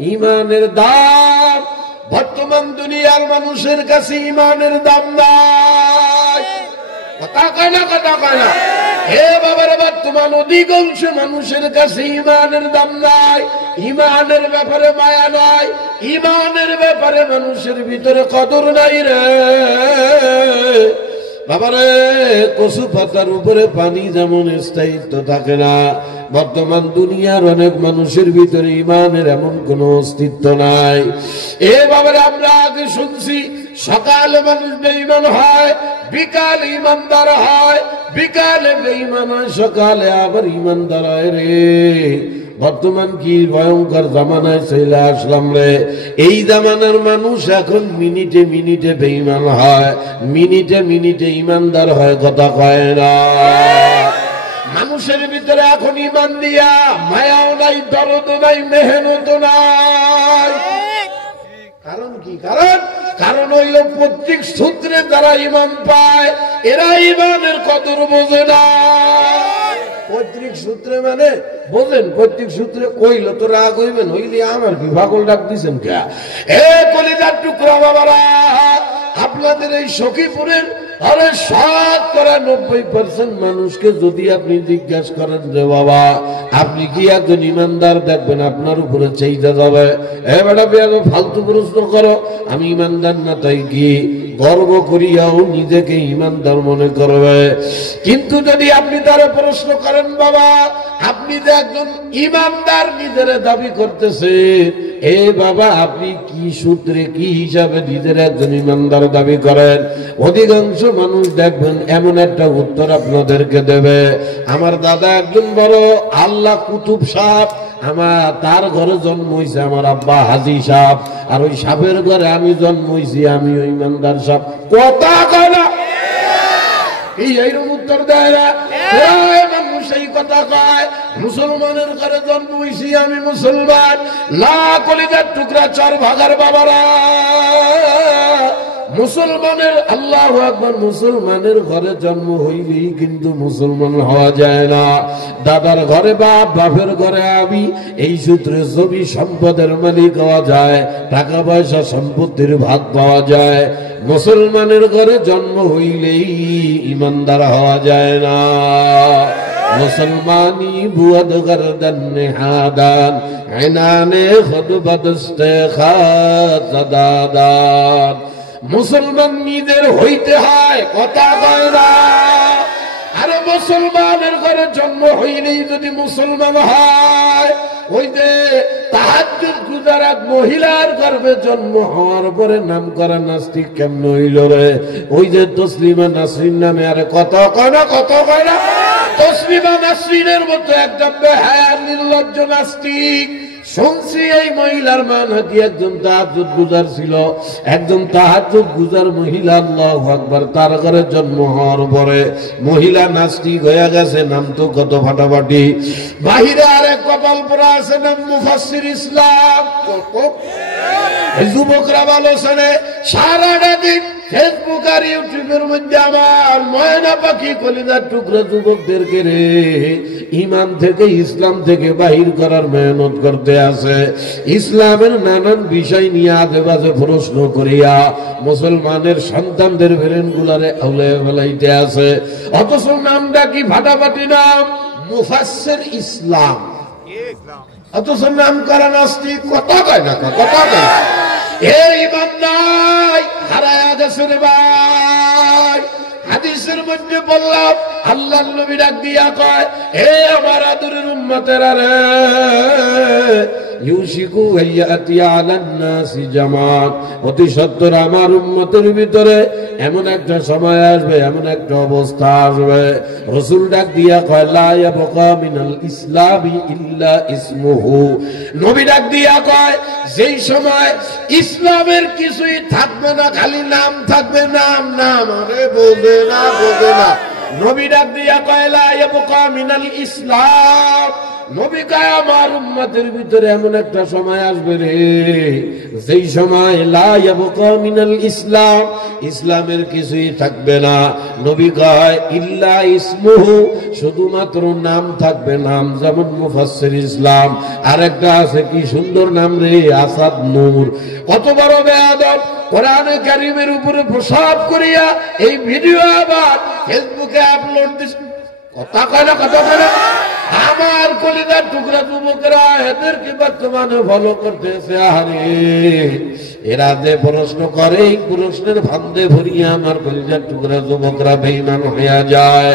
ইমানের দাম বর্তমান দুনিয়ার মানুষের কাছে ইমানের দাম নাই। কথা কয় না, কথা কয় না। হে বাবার, বর্তমান অধিকাংশ মানুষের কাছে ইমানের দাম নাই, ইমানের ব্যাপারে মায়া নাই, ইমানের ব্যাপারে মানুষের ভিতরে কদর নাই রে বাবারে। কচু পাতার উপরে পানি যেমন স্থায়িত্ব থাকে না, বর্তমান দুনিয়ার অনেক মানুষের ভিতরে ইমানের এমন কোন অস্তিত্ব নাই। এ বাবারে, আমরা আগে শুনছি সকালে মানুষ বেঈমান হয়, বিকালে ইমানদার হয়, বিকালে বেঈমান হয়, সকালে আবার ইমানদার হয় রে। বর্তমান কি ভয়ঙ্কর জামানায় চলে আসলাম রে। এই জামানার মানুষ এখন মিনিটে মিনিটে বেঈমান হয়, মিনিটে মিনিটে ইমানদার হয়। কথা কয় না। মানুষের ভিতরে এখন ইমান দিয়া মায়াও নাই, দরদ নাই, মেহনত নাই। কারণ কি? কারণ হইল প্রত্যেক সূত্রে যারা ইমান পায় এরা ইমানের কদর বোঝে না। পৈতৃক সূত্রে মানে বোঝেন, পৈতৃক সূত্রে কইল তো রাগ হইবেন, হইলে আমার কি পাগল ডাক দিছেন কে? এ কলিজার টুকরা বাবারা, আপনাদের এই সখীপুরের আরে 90% মানুষকে যদি আপনি জিজ্ঞাসা করেন যে বাবা আপনি কি একজন ইমানদার, দেখবেন আপনার উপরে চাইতে যাবে এ বেটা বেয়াদব ফালতু প্রশ্ন করো, আমি ইমানদার না তাই কি গর্ব করিয়াও নিজেকে ইমানদার মনে করবে। কিন্তু যদি আপনি তারা প্রশ্ন করেন বাবা আপনি যে একজন ইমানদার নিজের দাবি করতেছেন, এ বাবা আপনি কি সূত্রে কি হিসাবে নিজের একজন ইমানদার দাবি করেন, অধিকাংশ মানুষ দেখবেন এমন একটা উত্তর আপনাদেরকে দেবে, আমার দাদা একজন বড় আল্লাহ কুতুব সাহেব, তার ঘরে জন্ম হয়েছে আমার আব্বা হাজি সাহেব, আর ওই সাহেবের ঘরে আমি জন্ম হয়েছি, আমি ওই ইমানদার সাহেব। কথা কয় না, এইরকম উত্তর দেয় না। সেই কথা কয় মুসলমানের ঘরে জন্ম হয়েছি, আমি মুসলমান। লা কলিজার টুকরা চর ভাগার বাবারা, মুসলমানের আল্লাহু আকবার, মুসলমানের ঘরে জন্ম হইলেই কিন্তু মুসলমান হওয়া যায় না। দাদার ঘরে বাপ, বাপের ঘরে আমি, এই সূত্রে জমি সম্পদের মালিক হওয়া যায়, টাকা পয়সা সম্পত্তির ভাগ পাওয়া যায়। মুসলমানের ঘরে জন্ম হইলেই ইমানদার হওয়া যায় না। মুসলমানি বুয়াদ গরদন নেহাদান ইনানে খুদ বদস্তে খাদাদান। মুসলমান নিজের হইতে হয়। কথা কয় না। আরে মুসলমানের ঘরে জন্ম হইলেই যদি মুসলমান হয়, ওই যে তাহাজ্জুদ গুজার এক মহিলার গর্ভে জন্ম হওয়ার পরে নাম করা নাস্তিক কেমন হইল রে? ওই যে তসলিমা নাসরিন নামে, আরে কত কয় না, কত কয় না, তসলিমা নাসরিনের মতো একটা বেহায়া নির্লজ্জ নাস্তিক। শুনছি এই মহিলার মা নাকি একজন তাহাজ্জুদ গুজার ছিল, একজন তাহাজ্জুদ গুজার মহিলা। আল্লাহু আকবার। তার ঘরে জন্ম হওয়ার পরে মহিলা নাস্তিক হয়ে গেছে, নাম তো কত ফাটাফাটি। বাহিরে আরেক কপাল পরা আছে, নাম মুফাসসির ইসলাম। যুবকরা ভালো শোনে, সারাটা দিন ফেসবুক আর ইউটিউবের মধ্যে আমার ময়না পাখি কলিজার টুকরা যুবকদেরকে রে ইমান থেকে, ইসলাম থেকে বাহির করার মেহনত করতে আছে। ইসলামের নানান বিষয় নিয়ে আজে বাজে প্রশ্ন করিয়া মুসলমানের সন্তানদের ব্রেন গুলারে আউলে ফেলাইতে আছে। অথচ নামটা কি ফাটাফাটি নাম, মুফাসসির ইসলাম, অথচ নাম করা নাস্তিক। কথা কয় না, কথা কয়। এই ইমান নাই, হারায়া গেছে রে ভাই। হাদিসের মধ্যে বললাম আল্লাহর নবী ডাক দিয়া কয়, হে আমার আদরের উম্মতেরা রে, ইউশিকু আইয়াতি আলান নাসি জামাত, অতি সত্বর আমার উম্মতের ভিতরে এমন একটা সময় আসবে, এমন একটা অবস্থা আসবে। রাসূল ডাক দিয়া কয়, লা ইয়াবকা মিনাল ইসলামি ইল্লা ইসমুহু। নবী ডাক দিয়া কয়, যেই সময় ইসলামের কিছুই থাকবে না, খালি নাম থাকবে, নাম নাম। আরে বোঝে না, বোঝে না। নবী ডাক দিয়া কয়, লা ইয়াবকা মিনাল ইসলাম নবী কয় আমার উম্মতের ভিতরে এমন একটা সময় আসবে রে যেই সময় লা ইয়াবকা মিনাল ইসলাম, ইসলামের কিছুই থাকবে না। নবী কয় ইল্লা ইসমুহু, শুধুমাত্র নাম থাকবে, নাম। যেমন মুফাসসির ইসলাম আরেকটা আছে, কি সুন্দর নাম রে, আসাদ নূর। কত বড় বেয়াদব, কোরআনে কারীমের উপরে প্রসাব করিয়া এই ভিডিও আবার ফেসবুকে আপলোড দিছে। কথা কয় না, কথা কয় না। আমার কলিজার টুকরা যুবকেরা এদেরকে বর্তমানে ফলো করতেছে। আরে এরা যে প্রশ্ন করে, এই প্রশ্নের ফান্দে ভরিয়া আমার কলিজার টুকরা যুবকরা বেঈমান হইয়া যায়।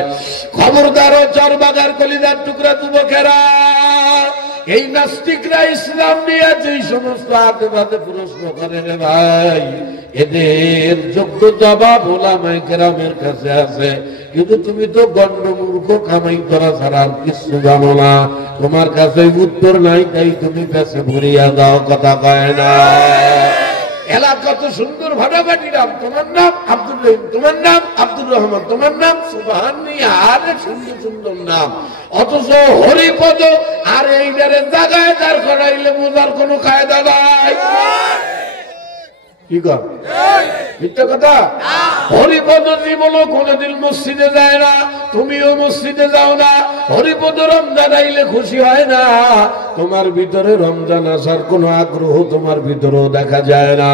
খবরদার চরবাগার কলিজার টুকরা যুবকেরা, এই নাস্তিকরা ইসলাম নিয়ে যে সমস্ত আতেবাদে প্রশ্ন করে রে ভাই, এদের যোগ্য জবাব ওলামায়ে কেরামের কাছে আছে। কিন্তু তুমি তো গণ্ডমূর্খ, কামাই করা ছাড়া আর কিছু জানো না, তোমার কাছে উত্তর নাই, তাই তুমি কাছে ভরিয়া দাও। কথা কয় না। এলা কত সুন্দর ভাটাভাটি নাম, তোমার নাম আব্দুল রহিম, তোমার নাম আব্দুর রহমান, তোমার নাম সুবহানিয়া, আরে সুন্দর সুন্দর নাম। অথচ হরিপদ আর এই জায়গায় দাঁড় করাইলে বোঝার কোনো কায়দা নাই। কি কর মিথ্যা কথা? হরিপদ জীবনও কোনদিন মসজিদে যায় না, তুমিও মসজিদে যাও না। হরিপদ রমজান আইলে খুশি হয় না, তোমার ভিতরে রমজান আসার কোন আগ্রহ তোমার ভিতরেও দেখা যায় না।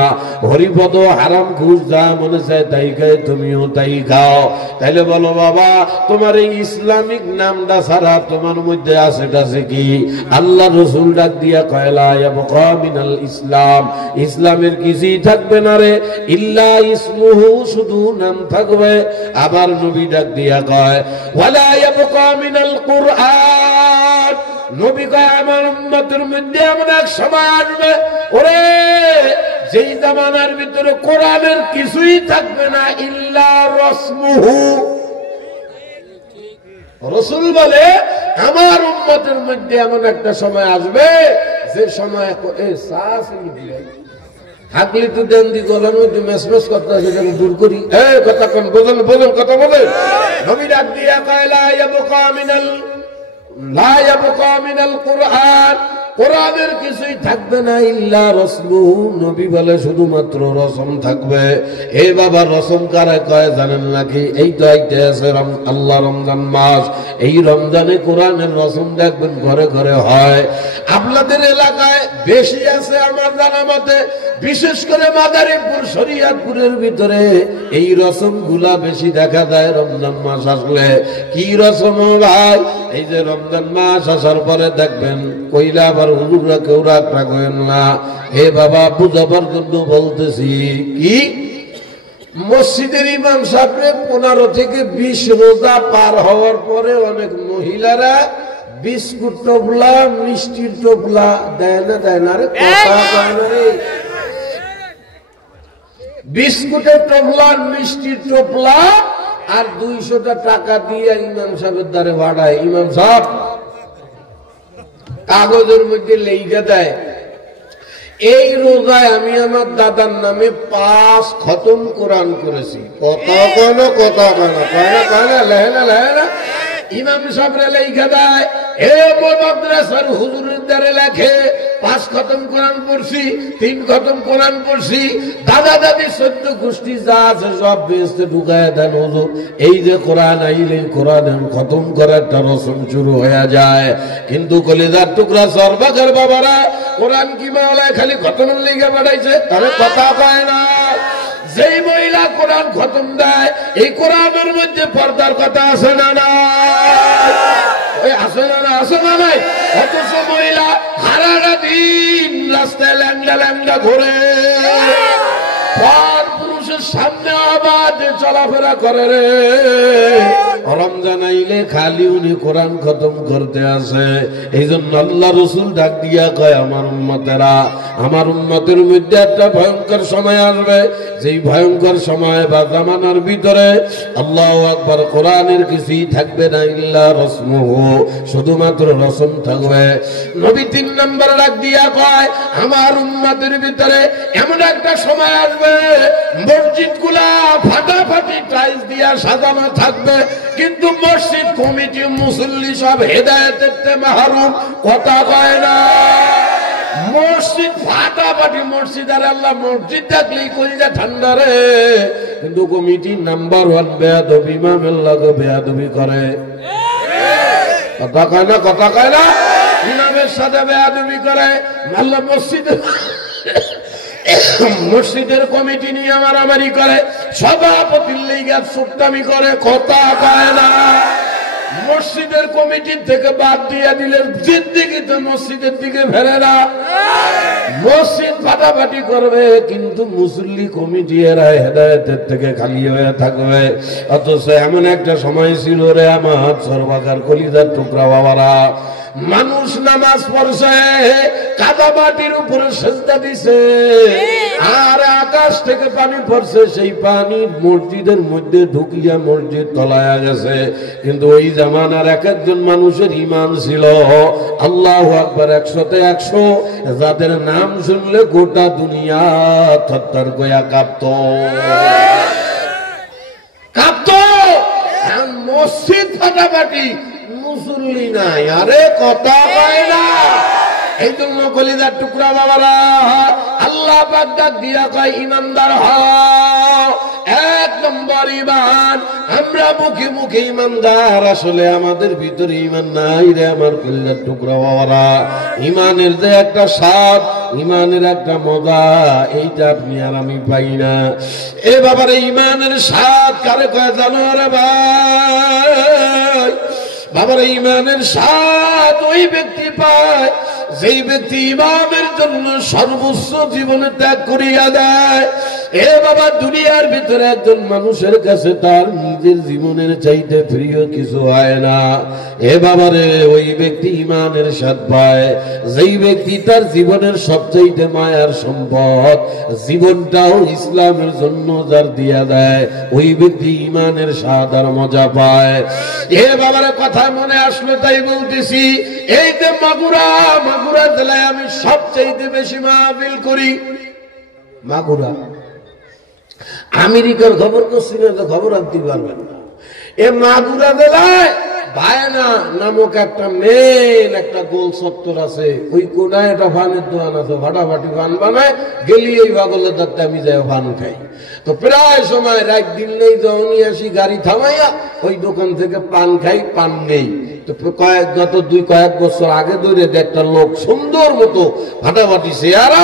হরিপদ হারাম খুশ, যা মনে চায় তাই খায়, তুমিও তাই খাও। তাইলে বলো বাবা, তোমার এই ইসলামিক নামটা ছাড়া তোমার মধ্যে আছে কি? আল্লাহ রসুল ডাক দিয়া কয় লা ইয়াবকা মিনাল ইসলাম, ইসলামের কিছুই থাকবে না রে, ইল্লা ইসমুহু, শুধু নাম থাকবে। আবার নবী ডাক দিয়া কয় ওয়ালা ইয়াবকা মিনাল কুরআন, নবী কয় আমার উম্মতের মধ্যে এমন এক সময় আসবে ওরে যেই জামানার ভিতরে কোরআনের কিছুই থাকবে না, ইল্লা রসমুহু। রাসূল বলে আমার উম্মতের মধ্যে এমন একটা সময় আসবে যে সময় থাকলে তো দেন দি গলার মধ্যে মেসমেস করতে আছে, দূর করি কথা কন, বোঝেন বোঝেন কথা বলে। নবী ডাক দিয়া কয় লা ইয়াবকা মিনাল কুরআন, কোরআনের কিছুই থাকবে না, ইল্লা রসমুহু, নবী বলে শুধুমাত্র রসম থাকবে। এ বাবা, রসম কারে কয় জানেন নাকি? এই তো আইতে আছে আল্লাহ রমজান মাস, এই রমজানে কোরআনের রসম দেখবেন ঘরে ঘরে হয়। আপনাদের এলাকায় বেশি আছে আমার জানা মতে, বিশেষ করে মাদারীপুর শরীয়তপুরের ভিতরে এই রসম গুলা বেশি দেখা যায় রমজান মাস আসলে। কি রসম ভাই? এই যে রমজান মাস আসার পরে দেখবেন কইলা আবার হুজুররা কেউ রাগ রাখেন না, হে বাবা বুঝাবার জন্য বলতেছি, কি মসজিদের ইমাম সাহেব 15 থেকে 20 রোজা পার হওয়ার পরে অনেক মহিলারা বিস্কুট টোপলা, মিষ্টির টোপলা দেয় না, দেয় না রে, কথা কয় না রে। বিস্কুটের টোপলা, মিষ্টির টোপলা আর 200 টাকা দিয়ে ইমাম সাহেবের দ্বারে ভাড়ায়। ইমাম সাহেব কাগজের মধ্যে লেখা দেয়, এই রোজায় আমি আমার দাদার নামে 5 খতম কোরআন করেছি। কথা কেন, কথা কেন, কয় না কয় না, লেহে না লেহে না। ইমাম সাহেবরা লেখা দেয়, হে মাদ্রাসার হুজুরের দ্বারে লেখে 5 খতম কোরআন পড়ছি, 3 খতম কোরআন পড়ছি, দাদা দাদি 14 গোষ্ঠী যা আছে সব বেহেশতে ঢুকায় দেন হুজুর। এই যে কোরআন আইলে কোরআন খতম করার একটা রসম শুরু হয়ে যায়। কিন্তু কলিজার টুকরা সরবাগের বাবারা কোরআন কি মাওলায় খালি খতমের লেগে বাড়াইছে, তাহলে কথা কয় না। যেই মহিলা কোরআন খতম দেয়, এই কোরআনের মধ্যে পর্দার কথা আছে না না? আসে না না, আসে না নাই? অথচ মহিলা সারাটা দিন রাস্তায় ল্যাংডা ল্যাংডা ঘোরে, পর পুরুষের সামনে আবার চলাফেরা করে রে। রমজান আইলে খালি উনি কোরআন খতম করতে আসে। এই জন্য আল্লাহ রসুল ডাক দিয়া কয় আমার উম্মতেরা, আমার উম্মতের মধ্যে একটা ভয়ঙ্কর সময় আসবে, যেই ভয়ঙ্কর সময় বা জামানার ভিতরে আল্লাহু আকবার, কোরআনের কিছুই থাকবে না, ইল্লা রসমুহু, শুধুমাত্র রসম থাকবে। নবী 3 নম্বর ডাক দিয়া কয় আমার উম্মতের ভিতরে এমন একটা সময় আসবে মসজিদ গুলা ফাটাফাটি টাইলস দিয়া সাজানো থাকবে, কিন্তু মসজিদ কমিটি মুসল্লি সব হেদায়েতের মাহরুম, কথা কয় না। মসজিদ ফাটাফাটি মসজিদ, আর আল্লাহ মসজিদ দেখলেই কলিজা ঠান্ডা রে। কিন্তু কমিটি নাম্বার 1 বেয়াদবি, ইমামের লগে বেয়াদবি করে, কথা কয় না, কথা কয় না। ইমামের সাথে বেয়াদবি করে, আল্লাহ মসজিদের কমিটি নিয়ে মারামারি করে, সভাপতির লিগে সুট্টামি করে, কথা কয় না। মসজিদের কমিটির থেকে বাদ দিয়ে দিলে জিন্দেগিতে মসজিদের দিকে ফেরে না। মসজিদ ফাটাফাটি করবে, কিন্তু মুসল্লি কমিটি এরা হেদায়েতের থেকে খালি হয়ে থাকবে। অথচ এমন একটা সময় ছিল রে আমার সর্বাকার কলিজার টুকরা বাবারা, মানুষ নামাজ পড়ছে, কাদা মাটির উপরে সেজদা দিছে, আর আকাশ থেকে পানি পড়ছে, সেই পানি মসজিদের মধ্যে ঢুকিয়া মসজিদ তলায়া গেছে। কিন্তু ওই জামানার এক একজন মানুষের ঈমান ছিল আল্লাহু আকবার 100-তে 100, যাদের নাম শুনলে গোটা দুনিয়া থরথর কইয়া কাঁপতো, কাঁপতো। মসজিদ ফাটাফাটি, মুসল্লি নাই, আরে কথা কয় না। এই জন্য কলিজার টুকরা বাবারা, আল্লাহ পাক ডাক দিয়া কয় ঈমানদার হও। 1 নম্বর ঈমান। আমরা মুখে মুখে ঈমানদার, আসলে আমাদের ভিতরে ঈমান নাই রে আমার কলিজার টুকরা বাবারা। ঈমানের যে একটা স্বাদ, ঈমানের একটা মজা, এইটা আপনি আর আমি পাই না। এ বাবারে ঈমানের স্বাদ কারে কয় জানো রে ভাই? বাবার ঈমানের স্বাদ ওই ব্যক্তি পায় যেই ব্যক্তি ইমামের জন্য সর্বোচ্চ জীবনে ত্যাগ করিয়া দেয়। এ বাবা, দুনিয়ার ভিতরে একজন মানুষের কাছে তার নিজের জীবনের চাইতে প্রিয় কিছু হয় না। এ বাবারে, ওই ব্যক্তি ঈমানের স্বাদ পায় যেই ব্যক্তি তার জীবনের সবচাইতে মায়ার সম্পদ জীবনটাও ইসলামের জন্য যার দিয়া দেয়, ওই ব্যক্তি ঈমানের স্বাদ আর মজা পায়। এ বাবারে, কথা মনে আসলো তাই বলতেছি। এই যে মাগুরা জেলায় আমি সবচাইতে বেশি মাহফিল করি। মাগুরা আমেরিকার খবর করছি না তো খবর আনতে পারবেন না। এ মাগুরা জেলায় ভায়না নামক একটা মেন একটা গোল চত্বর আছে, ওই কোনায় একটা ফানের দোকান আছে, ফাটাফাটি ফান বানায়, গেলি এই বাগলের দাঁতে আমি যাই ফান খাই। তো প্রায় সময় রাত দিন নেই, যখনই আসি গাড়ি থামাইয়া ওই দোকান থেকে পান খাই, পান নেই। তো গত কয়েক বছর আগে ধরে একটা লোক সুন্দর মতো ফাটাফাটি চেহারা,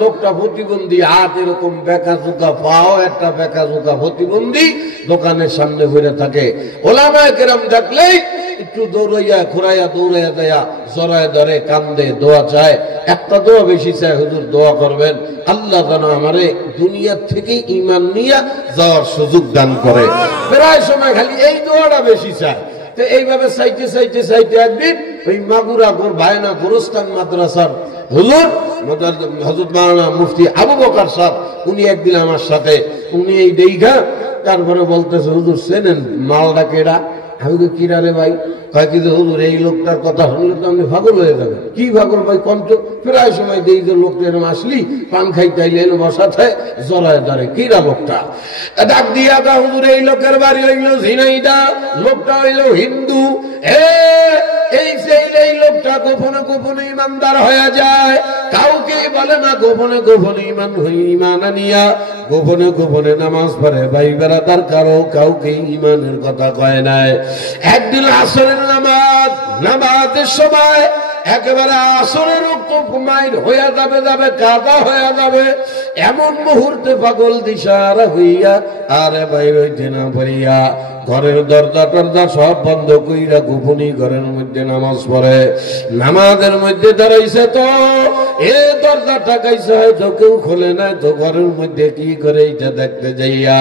লোকটা প্রতিবন্ধী, হাত এরকম বেকা চুকা, পাও একটা বেকা চুকা প্রতিবন্ধী, দোকানের সামনে ঘুরে থাকে। ওলামায়ে কেরাম দেখলেই একটু দৌড়াইয়া ঘুরাইয়া দৌড়াইয়া দেয়া, জড়ায় ধরে কান্দে, দোয়া চায়। একটা দোয়া বেশি চায়, হুজুর দোয়া করবেন আল্লাহ যেন আমারে দুনিয়ার থেকে ঈমান নিয়ে যাওয়ার সুযোগ দান করে। প্রায় সময় খালি এই দোয়াটা বেশি চায়। তো এইভাবে চাইতে চাইতে চাইতে একদিন ওই মাগুরা ভায়না গোরস্তান মাদ্রাসার হুজুর হযরত মাওলানা মুফতি আবু বকর সাহেব, উনি একদিন আমার সাথে, উনি এই দেখা তারপরে বলতেছে, হুজুর চেনেন মালটা কেডা? আমি তো কিরা রে ভাই? কয় কি যে হুজুর এই লোকটার কথা শুনলে তো আপনি পাগল হয়ে যাবেন। কি পাগল ভাই? কণ্ঠ প্রায় সময় দেই যে লোকটা এরকম আসলি পান খাইতে আইলে এলো বসাতে জড়ায় ধরে, কিরা লোকটা? ডাক দিয়া কা হুজুর এই লোকের বাড়ি হইল ঝিনাইদা, লোকটা হইল হিন্দু। এই লোকটা গোপনে গোপনে ইমানদার হয়ে যায়, কাউকে বলে না, গোপনে গোপনে ঈমান আনিয়া গোপনে গোপনে নামাজ পড়ে। ভাই বেরাদার, কাউকে ঈমানের কথা কয় নাই। একদিন আসরের নামাজের সময় একেবারে আসরের মাইর হইয়া যাবে, কাদা হইয়া যাবে, এমন মুহূর্তে পাগল দিশারা হইয়া আরে বাইর হইতে না পারিয়া ঘরের দরজা টরজা সব বন্ধ কইরা গোপনী ঘরের মধ্যে নামাজ পড়ে। নামাজের মধ্যে দাঁড়াইছে, তো এ দরজা টাকাইছে, হয়তো কেউ খোলে নাই, তো ঘরের মধ্যে কি করে এটা দেখতে যাইয়া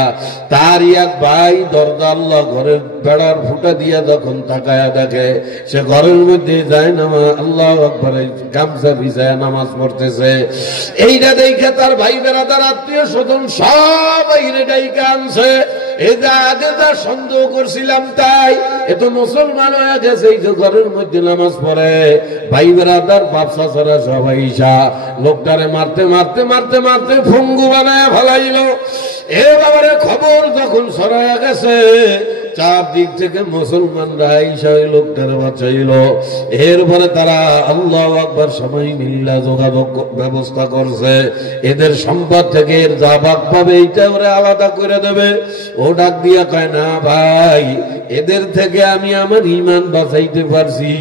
তার এক ভাই দরজা আল্লাহ ঘরের বেড়ার ফুটা দিয়া যখন তাকায়া দেখে, সে ঘরের মধ্যে যায় নামা আল্লাহু আকবার গামছা ভিজায় নামাজ পড়তেছে। এইটা দেখে তার ভাই বেড়াদার আত্মীয় স্বজন সব বাইরে ডাইকা আনছে। এই যে আগে যা সন্দেহ করছিলাম তাই, এ তো মুসলমান হয়ে গেছে, এই যে ঘরের মধ্যে নামাজ পড়ে। ভাই বেড়াদার বাপসা ছাড়া সবাই ঈশা লোকটারে মারতে মারতে মারতে মারতে ভঙ্গু বানায় ফেলাইল। এ বাবারে, খবর যখন ছড়াইয়া গেছে, চারদিক থেকে মুসলমানরা আইসা ওই লোকটার বাঁচাইল। এরপরে তারা আল্লাহু আকবার সবাই মিল্লা যোগাযোগ ব্যবস্থা করছে, এদের সম্পদ থেকে এর যা ভাগ পাবে এইটা ওরা আলাদা করে দেবে। ও ডাক দিয়া কয়, না ভাই, এদের থেকে আমি আমার ঈমান বাঁচাইতে পারছি,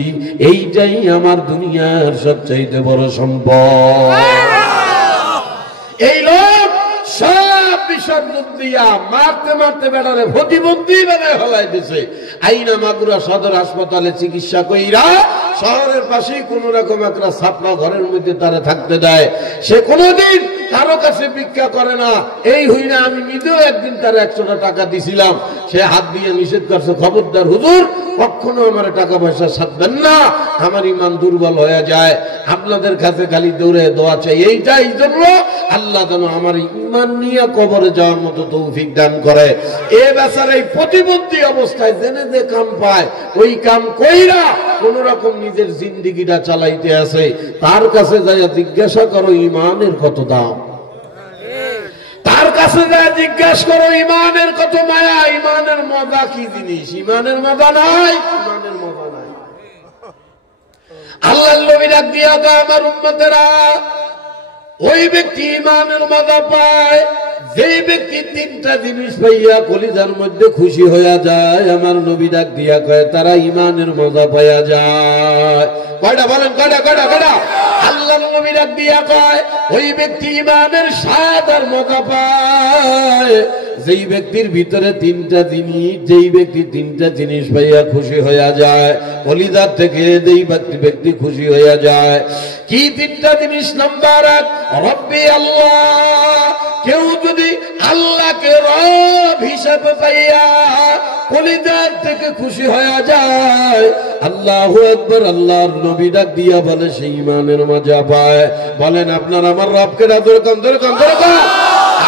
এইটাই আমার দুনিয়ার সবচাইতে বড় সম্পদ। এই লোক সব বিসর্জন দিয়া মারতে মারতে বেড়ারে প্রতিবন্ধী বানায় ফেলাই দিছে। আইনা মাগুরা সদর হাসপাতালে চিকিৎসা কইরা শহরের পাশেই কোন রকম একটা ছাপড়া ঘরের মধ্যে তারা থাকতে দেয়। সে কোনোদিন কারো কাছে ভিক্ষা করে না। এই হইনা আমি নিজেও একদিন তার 100 টাকা দিছিলাম, সে হাত দিয়ে নিষেধ করছে, খবরদার হুজুর, কখনো আমার টাকা পয়সা ছাড়বেন না, আমার ঈমান দুর্বল হয়ে যায়, আপনাদের কাছে খালি দৌড়ে দোয়া চাই। এইটাই জন্য আল্লাহ যেন আমার ঈমান নিয়ে কবরে যাওয়ার মতো তৌফিক দান করে। এ বেচারা এই প্রতিবন্ধী অবস্থায় জেনে যে কাম পায়, ওই কাম কইরা কোন রকম নিজের জিন্দেগিটা চালাইতে আছে। তার কাছে যাইয়া জিজ্ঞাসা করো ঈমানের কত দাম, তার কাছে যাইয়া জিজ্ঞাসা করো ঈমানের কত মায়া, ঈমানের মজা কি জিনিস। ঈমানের মজা নাই, ঈমানের মজা নাই। আল্লাহর নবী ডাক দিয়া কয়, আমার উম্মতেরা, ওই ব্যক্তি ঈমানের মজা পায় যেই ব্যক্তি 3টা জিনিস পাইয়া কলিজার মধ্যে খুশি হইয়া যায়। আমার নবী ডাক দিয়া কয়, তারা ঈমানের মজা পাইয়া যায়। কয়টা বলেন, কয়টা কয়টা কয়টা? আল্লাহর নবী ডাক দিয়া কয়, ওই ব্যক্তি ঈমানের স্বাদ আর মজা পায় যেই ব্যক্তির ভিতরে 3টা জিনিস, যেই ব্যক্তি 3টা জিনিস পাইয়া খুশি হইয়া যায়, কলিজার থেকে যেই ব্যক্তি খুশি হইয়া যায়। কি 3টা জিনিস? নাম্বার 1, রব্বি আল্লাহ। কেউ যদি আল্লাহকে রব হিসাবে পাইয়া কলিজার থেকে খুশি হয়ে যায়, আল্লাহু আকবার, আল্লাহর নবী ডাক দিয়া বলে সে ঈমানের মজা পায়। বলেন আপনার আমার রবকে ডাক, দরকার দরকার দরকার,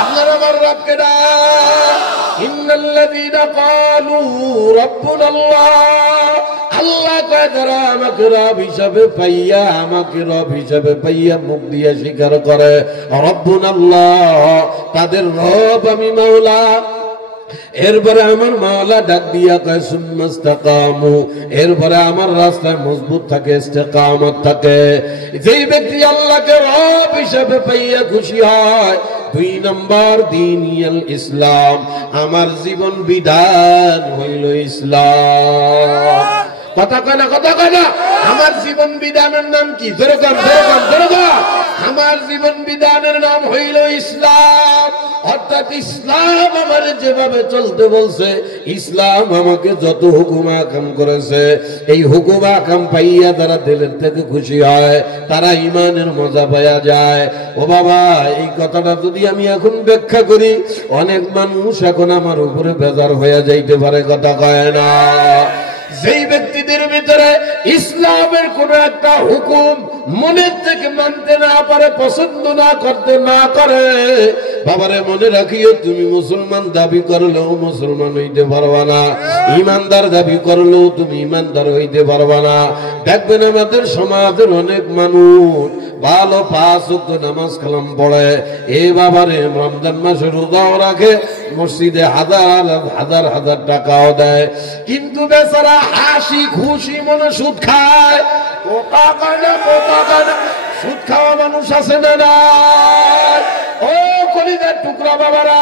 আপনার আমার রবকে ডাক। ইন্নাল্লাযীনা ক্বালু রাব্বুনাল্লাহ, আল্লাহ কয় যারা আমাকে রব হিসাবে পাইয়া, আমাকে রব হিসাবে পাইয়া মুখ দিয়ে স্বীকার করে রব্বুনাল্লাহ, তাদের রব আমি মাওলা। এরপরে আমার মাওলা ডাক দিয়া কয় সুম্মাস্তাকামু, এরপরে আমার রাস্তায় মজবুত থাকে, ইস্তেকামত থাকে। যেই ব্যক্তি আল্লাহকে রব হিসাবে পাইয়া খুশি হয়, 2 নম্বর দিনিয়াল ইসলাম, আমার জীবন বিধান হইল ইসলাম। কথা কয় না, কথা কয় না? আমার জীবন বিধানের নাম কি? দরকার দরকার দরকার, আমার জীবন বিধানের নাম হইল ইসলাম। অর্থাৎ ইসলাম আমার যেভাবে চলতে বলছে, ইসলাম আমাকে যত হুকুম আকাম করেছে, এই হুকুম আকাম পাইয়া তারা দিলের থেকে খুশি হয়, তারা ঈমানের মজা পাইয়া যায়। ও বাবা, এই কথাটা যদি আমি এখন ব্যাখ্যা করি, অনেক মানুষ এখন আমার উপরে বেজার হয়ে যাইতে পারে, কথা কয় না? যেই ব্যক্তিদের ভিতরে ইসলামের কোন একটা হুকুম মনের থেকে মানতে না পারে, পছন্দ না করতে না করে, বাবারে মনে রাখিও, তুমি মুসলমান দাবি করলেও মুসলমান হইতে পারবা না, ইমানদার দাবি করলেও তুমি ইমানদার হইতে পারবা না। দেখবেন আমাদের সমাজের অনেক মানুষ ভালো 5 ওয়াক্ত নামাজ কালাম পড়ে, এ বাবারে রমজান মাসে রোজাও রাখে, মসজিদে হাজার হাজার হাজার টাকাও দেয়, কিন্তু বেচারা হাসি খুশি মনে সুদ খায়। কোথা কয় না, কোথা কয় না? সুদ খাওয়া মানুষ আছে না না? ও কলিজার টুকরা বাবারা,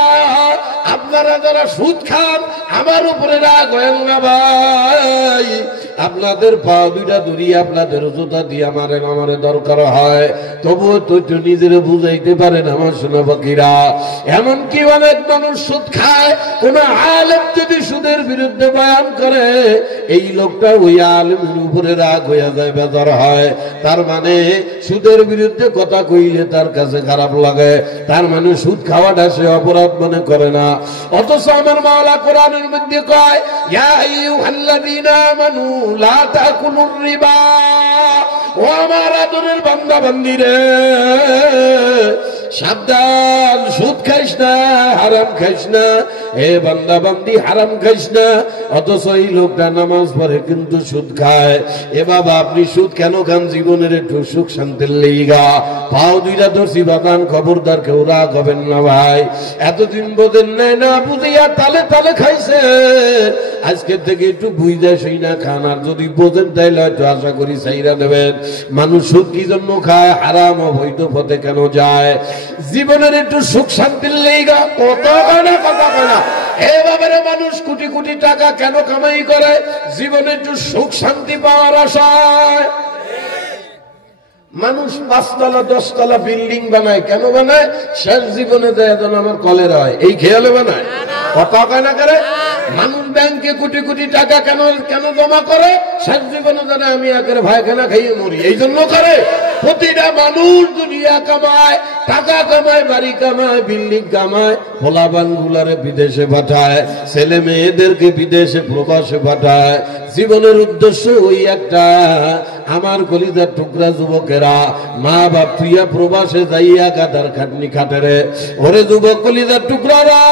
আপনারা যারা সুদ খান, আমার উপরে রাগ হয়েন না ভাই। আপনাদের পা 2টা ধরিয়ে আপনাদের জুতা দিয়ে মারেন, আমার দরকার হয়, তবুও তো নিজের বুঝাইতে পারেন আমার সোনা পাখিরা। এমনকি অনেক মানুষ সুদ খায়, কোন আলেম যদি সুদের বিরুদ্ধে বয়ান করে, এই লোকটা ওই আলেমের উপরে রাগ হইয়া যায়, বেজার হয়। তার মানে সুদের বিরুদ্ধে কথা কইলে তার কাছে খারাপ লাগে, তার মানে সুদ খাওয়াটা সে অপরাধ মনে করে না। অথচ আমার মাওলা কোরআনের মধ্যে কয়, ইয়া আইয়ুহাল্লাযীনা আমানু লা তাকুলুর রিবা। ও আমার আদরের বান্দা বান্দিরে, সাবধান, সুদ খাইস না, হারাম খাইস না। হে বান্দা বান্দি হারাম খাইস না, অথচ এই লোকটা নামাজ পড়ে কিন্তু সুদ খায়। এ বাবা আপনি সুদ কেন খান? জীবনের একটু সুখ শান্তির লেগা। পাও দুইটা ধরছি বাদান, খবরদার কেউ রাগ হবেন না ভাই। এতদিন বোঝেন নাই না, বুঝিয়া তালে তালে খাইছেন, আজকে থেকে একটু বুঝে সেই না খান। আর যদি বোঝেন তাইলে হয়তো আশা করি চাইরা দেবেন। মানুষ সুদ কি জন্য খায়? হারাম অবৈধ পথে কেন যায়? জীবনের একটু সুখ শান্তির লেগা। কত কানা কথা কানা হে বাবারে, মানুষ কোটি কোটি টাকা কেন কামাই করে? জীবনে একটু সুখ শান্তি পাওয়ার আশায়। মানুষ 5 তলা 10 তলা বিল্ডিং বানায়, কেন বানায়? শেষ জীবনে যায় যেন আমার কলেরা হয়, এই খেয়ালে বানায়। কথা কয় না করে? মানুষ ব্যাংকে কোটি কোটি টাকা কেন কেন জমা করে? শেষ জীবনে জানে আমি একের ভাইখানা খাইয়ে মরি, এই জন্য করে। প্রতিটা মানুষ দুনিয়া কামায়, টাকা কামায়, বাড়ি কামায়, বিল্ডিং কামায়, পোলাপান গুলারে বিদেশে পাঠায়, ছেলে মেয়েদেরকে বিদেশে প্রবাসে পাঠায়। জীবনের উদ্দেশ্য ওই একটা, আমার কলিজার টুকরা যুবকেরা, মা বাপ তুইয়া প্রবাসে যাইয়া গাদার খাটনি খাটেরে। ওরে যুবক কলিজার টুকরারা,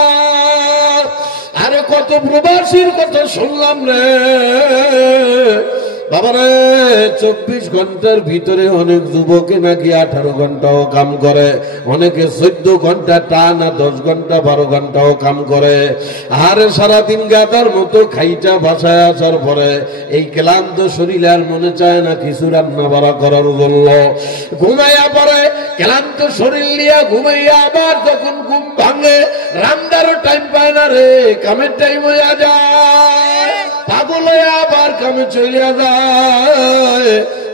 আরে কত প্রবাসীর কথা শুনলাম রে বাবারে। 24 ঘন্টার ভিতরে অনেক যুবকে নাকি 18 ঘন্টাও কাম করে, অনেকে 14 ঘন্টা টানা 10 ঘন্টা 12 ঘন্টাও কাম করে। আর সারাদিন গাদার মতো খাইটা বাসায় আসার পরে এই ক্লান্ত শরীরে আর মনে চায় না কিছু রান্না বাড়া করার জন্য। ঘুমাইয়া পড়ে, ক্লান্ত শরীর নিয়ে ঘুমাইয়া আবার যখন ঘুম ভাঙে, রান্নারও টাইম পায় না রে, কামের টাইম হইয়া যায়, পাগল হয়ে আবার কামে চলিয়া যায়।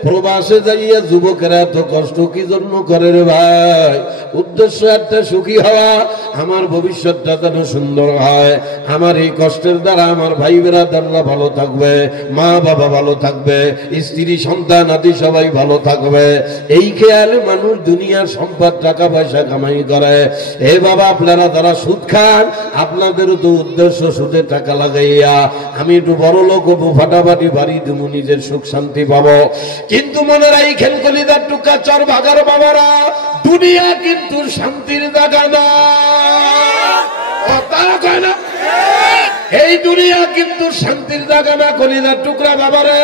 প্রবাসে যাইয়া যুবকেরা এত কষ্ট কি জন্য করে রে ভাই? উদ্দেশ্য একটা, সুখী হওয়া, আমার ভবিষ্যৎটা যেন সুন্দর হয়, আমার এই কষ্টের দ্বারা আমার ভাই বেরাদাররা ভালো থাকবে, মা বাবা ভালো থাকবে, স্ত্রী সন্তান আদি সবাই ভালো থাকবে। এই খেয়ালে মানুষ দুনিয়ার সম্পদ টাকা পয়সা কামাই করে। এ বাবা আপনারা যারা সুদ খান, আপনাদেরও তো উদ্দেশ্য সুদে টাকা লাগাইয়া আমি একটু বড় লোক হবো, ফাটাফাটি বাড়ি দেবো, নিজের সুখ শান্তি পাবো। কিন্তু মনে রাখেন কলিজার টুকা চর ভাগার বাবারা, দুনিয়া কিন্তু শান্তির জায়গা না। এই দুনিয়া কিন্তু শান্তির জায়গা না কলিজার টুকরা বাবারে।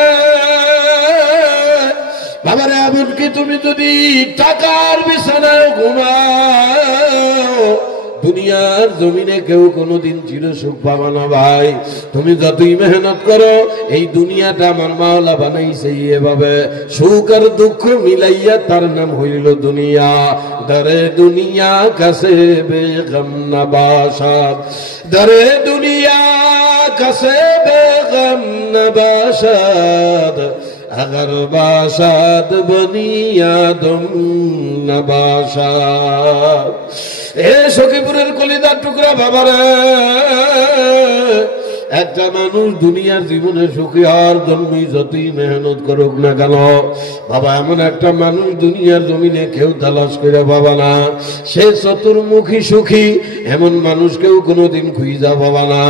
বাবারে এমনকি তুমি যদি টাকার বিছানায় ঘুমাও, দুনিয়ার জমিনে কেউ কোনোদিন চির সুখ পাবা না ভাই। তুমি যতই মেহনত করো, এই দুনিয়াটা আমার মাওলা বানাইছে এভাবে, সুখ আর দুঃখ মিলাইয়া তার নাম হইল দুনিয়া। দরে দুনিয়া কাছে বেগম নবাসাদ, দরে দুনিয়া কাছে বেগম নবাসাদ, अगर बासाद बनियादम नबासाद। এ সখীপুরের কলিজার টুকরা বাবারা, একটা মানুষ দুনিয়ার জীবনে সুখী হওয়ার জন্যই যতই মেহনত করুক না কেন বাবা, এমন একটা মানুষ দুনিয়ার জমিনে কেউ তালাশ করে পাবা না। সে চতুর্মুখী সুখী এমন মানুষকেও কোনোদিন খুঁজা পাবা না।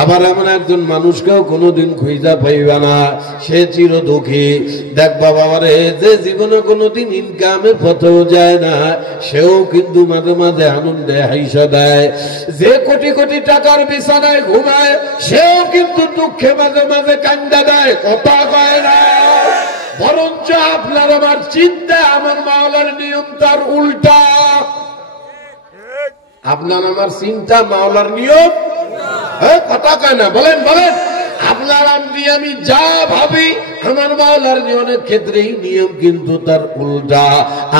আবার এমন একজন মানুষকেও কোনোদিন খুঁজা পাইবা না, সে চির দুঃখী। দেখবা বাবারে, যে জীবনে কোনোদিন ইনকামের পথেও যায় না, সেও কিন্তু মাঝে মাঝে আনন্দে হাইসা দেয়। যে কোটি কোটি টাকার বিছানায় ঘুমায়, সেও কিন্তু দুঃখে মাঝে মাঝে কান্দা দেয়, কথা কয় না। বরঞ্চ আপনার আমার চিন্তা, আমার মাওলার নিয়ম তার উল্টা। আপনার আমার চিন্তা, মাওলার নিয়ম কথা কয় না। বলেন বলেন, আপনার আমি যা ভাবি, আমার মাওলার নিয়মের ক্ষেত্রেই নিয়ম কিন্তু তার উল্টা।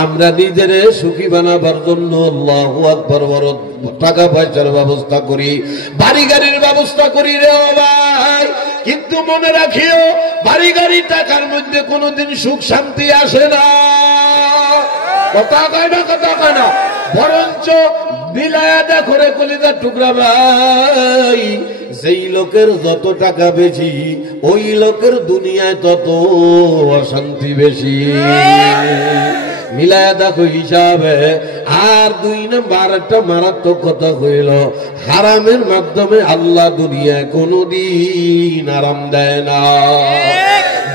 আমরা নিজের সুখী বানাবার জন্য আল্লাহু আকবার বড় টাকা পয়সার ব্যবস্থা করি, বাড়ি গাড়ির ব্যবস্থা করি রে ভাই। কিন্তু মনে রাখিও, বাড়ি গাড়ি টাকার মধ্যে কোনোদিন সুখ শান্তি আসে না। কথা কয় না, কথা কয় না। বরঞ্চ বিলায়া দেখো রে কলিজার টুকরা ভাই, যেই লোকের যত টাকা বেশি, ওই লোকের দুনিয়ায় তত অশান্তি বেশি। মিলায়া দেখো হিসাবে। আর 2 নম্বর একটা মারাত্মক কথা হইল, হারামের মাধ্যমে আল্লাহ দুনিয়ায় কোনদিন আরাম দেয় না।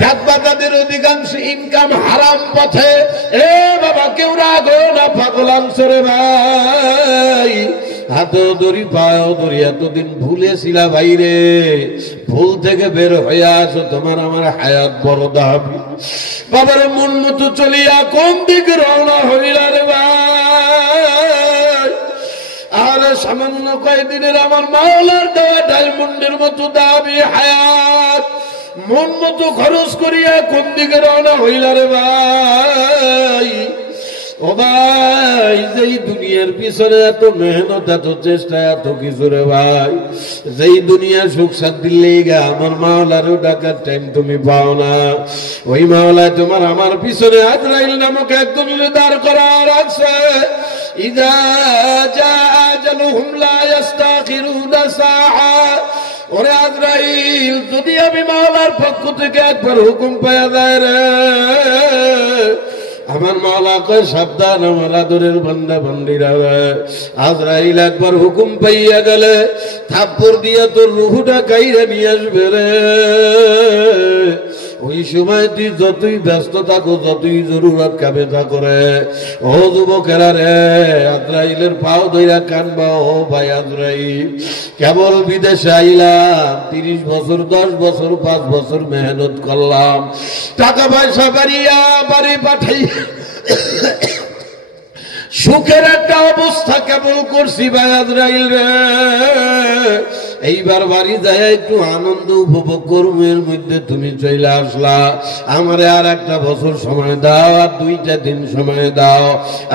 ডাকবাজাদের অধিকাংশ ইনকাম হারাম পথে। এ বাবা, কেউ রাগো না, পাগল আনসরে ভাই। হাতেও দড়ি পায়েও দড়ি, এতদিন ভুলেছিলা ভাইরে, ভুল থেকে বের হয়ে আসো, তোমার আমার হায়াত বড় দাবি। বাবার মন মতো চলিয়া কোন দিকে রওনা হইলা রে ভাই? আর সামান্য কয়েকদিনের আমার মাওলার দেওয়া ডায়মন্ডের মতো দাবি হায়াত, মন মতো খরচ করিয়া কোন দিকে রওনা হইলা রে ভাই? ও ভাই, যেই দুনিয়ার পিছনে এত মেহনত, এত চেষ্টা, এত কিছু রে ভাই, যেই দুনিয়া সুখ শান্তির লেগা আমার মাওলারও ডাকার টাইম তুমি পাও না। ওই মাওলায় তোমার আমার পিছনে আজরাইল নামক একদম দাঁড় করা রাখছে। ইযা জা আজালুহুম লা ইস্তাখিরুনা সাআ। ওরে আজরাইল, যদি আমি মাওলার পক্ষ থেকে একবার হুকুম পাওয়া যায় রে, আমার মাওলা কয় সাবধান আমার আদরের বান্দা বান্দিরা, আজরাইল একবার হুকুম পাইয়া গেলে থাপ্পড় দিয়া তোর রুহুটা কাইরা নিয়ে আসবে রে। ওই সময় তুই যতই ব্যস্ত থাকো, যতই জরুরত কামে থাকো রে, ও যুবকেরা রে, আজরাইলের পাও ধইরা কানবা, ও ভাই আজরাইল, কেবল বিদেশে আইলাম, 30 বছর 10 বছর 5 বছর মেহনত করলাম, টাকা পয়সা বাড়িয়া বাড়ি পাঠাই সুখের একটা অবস্থা কেবল করছি ভাই আজরাইল রে। এইবার বাড়ি যায় একটু আনন্দ উপভোগ করবো, এর মধ্যে তুমি চলে আসলা। আমারে আর একটা বছর সময় দাও, আর 2টা দিন সময় দাও।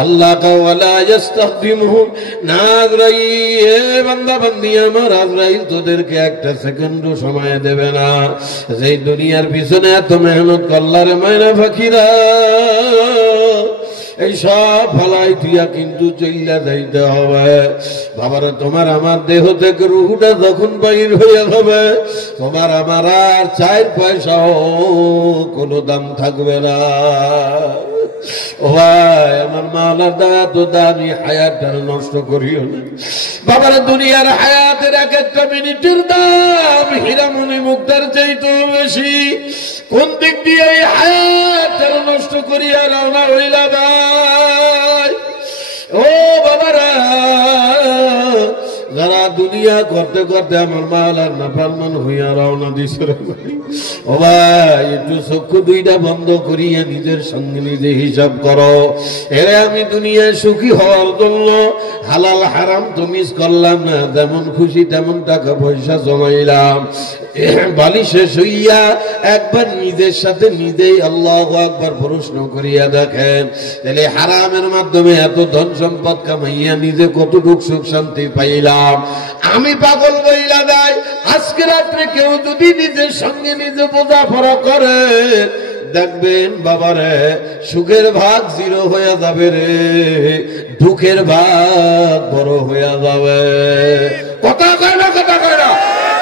আল্লাহ ওয়ালা ইস্তাকদিমুহুম না আজরাইল, বান্দা বান্দি আমার আজরাইল তোদেরকে একটা সেকেন্ডও সময় দেবে না। যেই দুনিয়ার পিছনে এত মেহনত করলারে মায়না ফাকিরা, এই সব ফালাই দিয়া কিন্তু চইলা যাইতে হবে। বাবারে, তোমার আমার দেহ থেকে রুহুটা যখন বাইর হইয়া যাবে, তোমার আমার আর 4 পয়সাও কোনো দাম থাকবে না। ও ভাই, আমার মাওলার দয়া তো দামি হায়াতটা নষ্ট করিও না বাবারে। দুনিয়ার হায়াতের এক একটা মিনিটের দাম হীরামণি মুক্তার চাইতেও বেশি। কোন দিক দিয়ে এই হায়াতটা নষ্ট করিয়া রওনা হইলা ভাই? ও বাবারা, যারা দুনিয়া করতে করতে আমার মাওলার নাফরমান হইয়া রওনা দিছে রে ভাই, ও ভাই, একটু চক্ষু 2টা বন্ধ করিয়া নিজের সঙ্গে নিজে হিসাব করো। এরে আমি দুনিয়ায় সুখী হওয়ার জন্য হালাল হারাম তো মিস করলাম না, যেমন খুশি তেমন টাকা পয়সা জমাইলাম। বালিশে শুইয়া একবার নিজের সাথে নিজেই আল্লাহু আকবার প্রশ্ন করিয়া দেখেন, তাহলে হারামের মাধ্যমে এত ধন সম্পদ কামাইয়া নিজে কতটুকু সুখ শান্তি পাইলাম। আমি পাগল বইলা দেয়, আজকে রাত্রে কেউ যদি নিজের সঙ্গে নিজে বোঝাপড়া করে, দেখবেন বাবারে, সুখের ভাগ 0 হয়ে যাবে রে, দুঃখের ভাগ বড় হয়ে যাবে। কথা কয় না, কথা কয় না।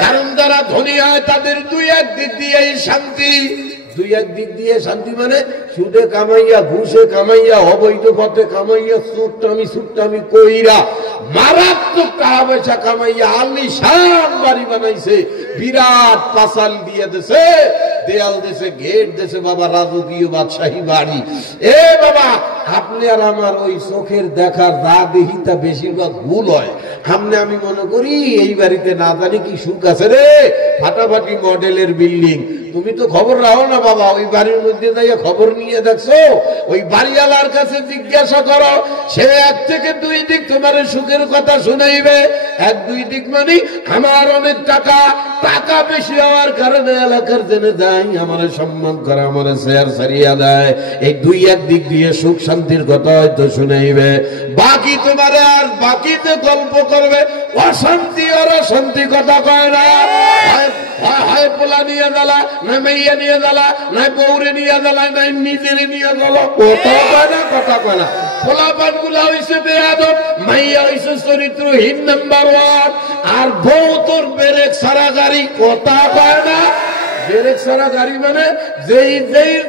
কারণ যারা ধনী হয় তাদের 2-1 দিক দিয়ে শান্তি, 2-1 দিক দিয়ে শান্তি মানে সুদে কামাইয়া, ঘুষে কামাইয়া, অবৈধ পথে কামাইয়া, সুট্টামি কইরা, মারাত্মক টাকা পয়সা কামাইয়া আলিশান বাড়ি বানাইছে, বিরাট পাঁচাল দিয়ে দেছে, দেয়াল দেশে, গেট দেশে, বাবা রাজকীয় বাদশাহী বাড়ি। এ বাবা, আপনি আর আমার ওই চোখের দেখার যা দেখি তা বেশিরভাগ ভুল হয়। সামনে আমি মনে করি এই বাড়িতে না জানি কি সুখ আছে রে, ফাটাফাটি মডেলের বিল্ডিং। তুমি তো খবর রাখো না বাবা, ওই বাড়ির মধ্যে যাইয়া খবর নিয়ে দেখছো, ওই বাড়িওয়ালার কাছে জিজ্ঞাসা করো, সে 1 থেকে 2 দিক তোমার সুখের কথা শুনাইবে। 1-2 দিক মানে আমার অনেক টাকা, টাকা বেশি হওয়ার কারণে এলাকার জেনে যায়, আমার সম্মান করে, আমার শেয়ার ছাড়িয়া দেয়। এই 2-1 দিক দিয়ে সুখ শান্তির কথা হয়তো শুনাইবে, বাকি তোমারে আর বাকিতে গল্প করবে অশান্তি আর অশান্তি কথা কয় না। হয় পোলা নিয়ে জ্বালা, না মাইয়া নিয়ে জ্বালা, না বউরে নিয়ে জ্বালা, না নিজের নিয়ে জ্বালা, কথা কয় না, কথা কয় না। পোলা পান গুলা হইছে বেয়াদব, মাইয়া হইছে চরিত্রহীন নাম্বার 1, আর বউ তোর বেরেক সারা গাড়ি, কথা কয় না। বেরেক সারা গাড়ি মানে যেই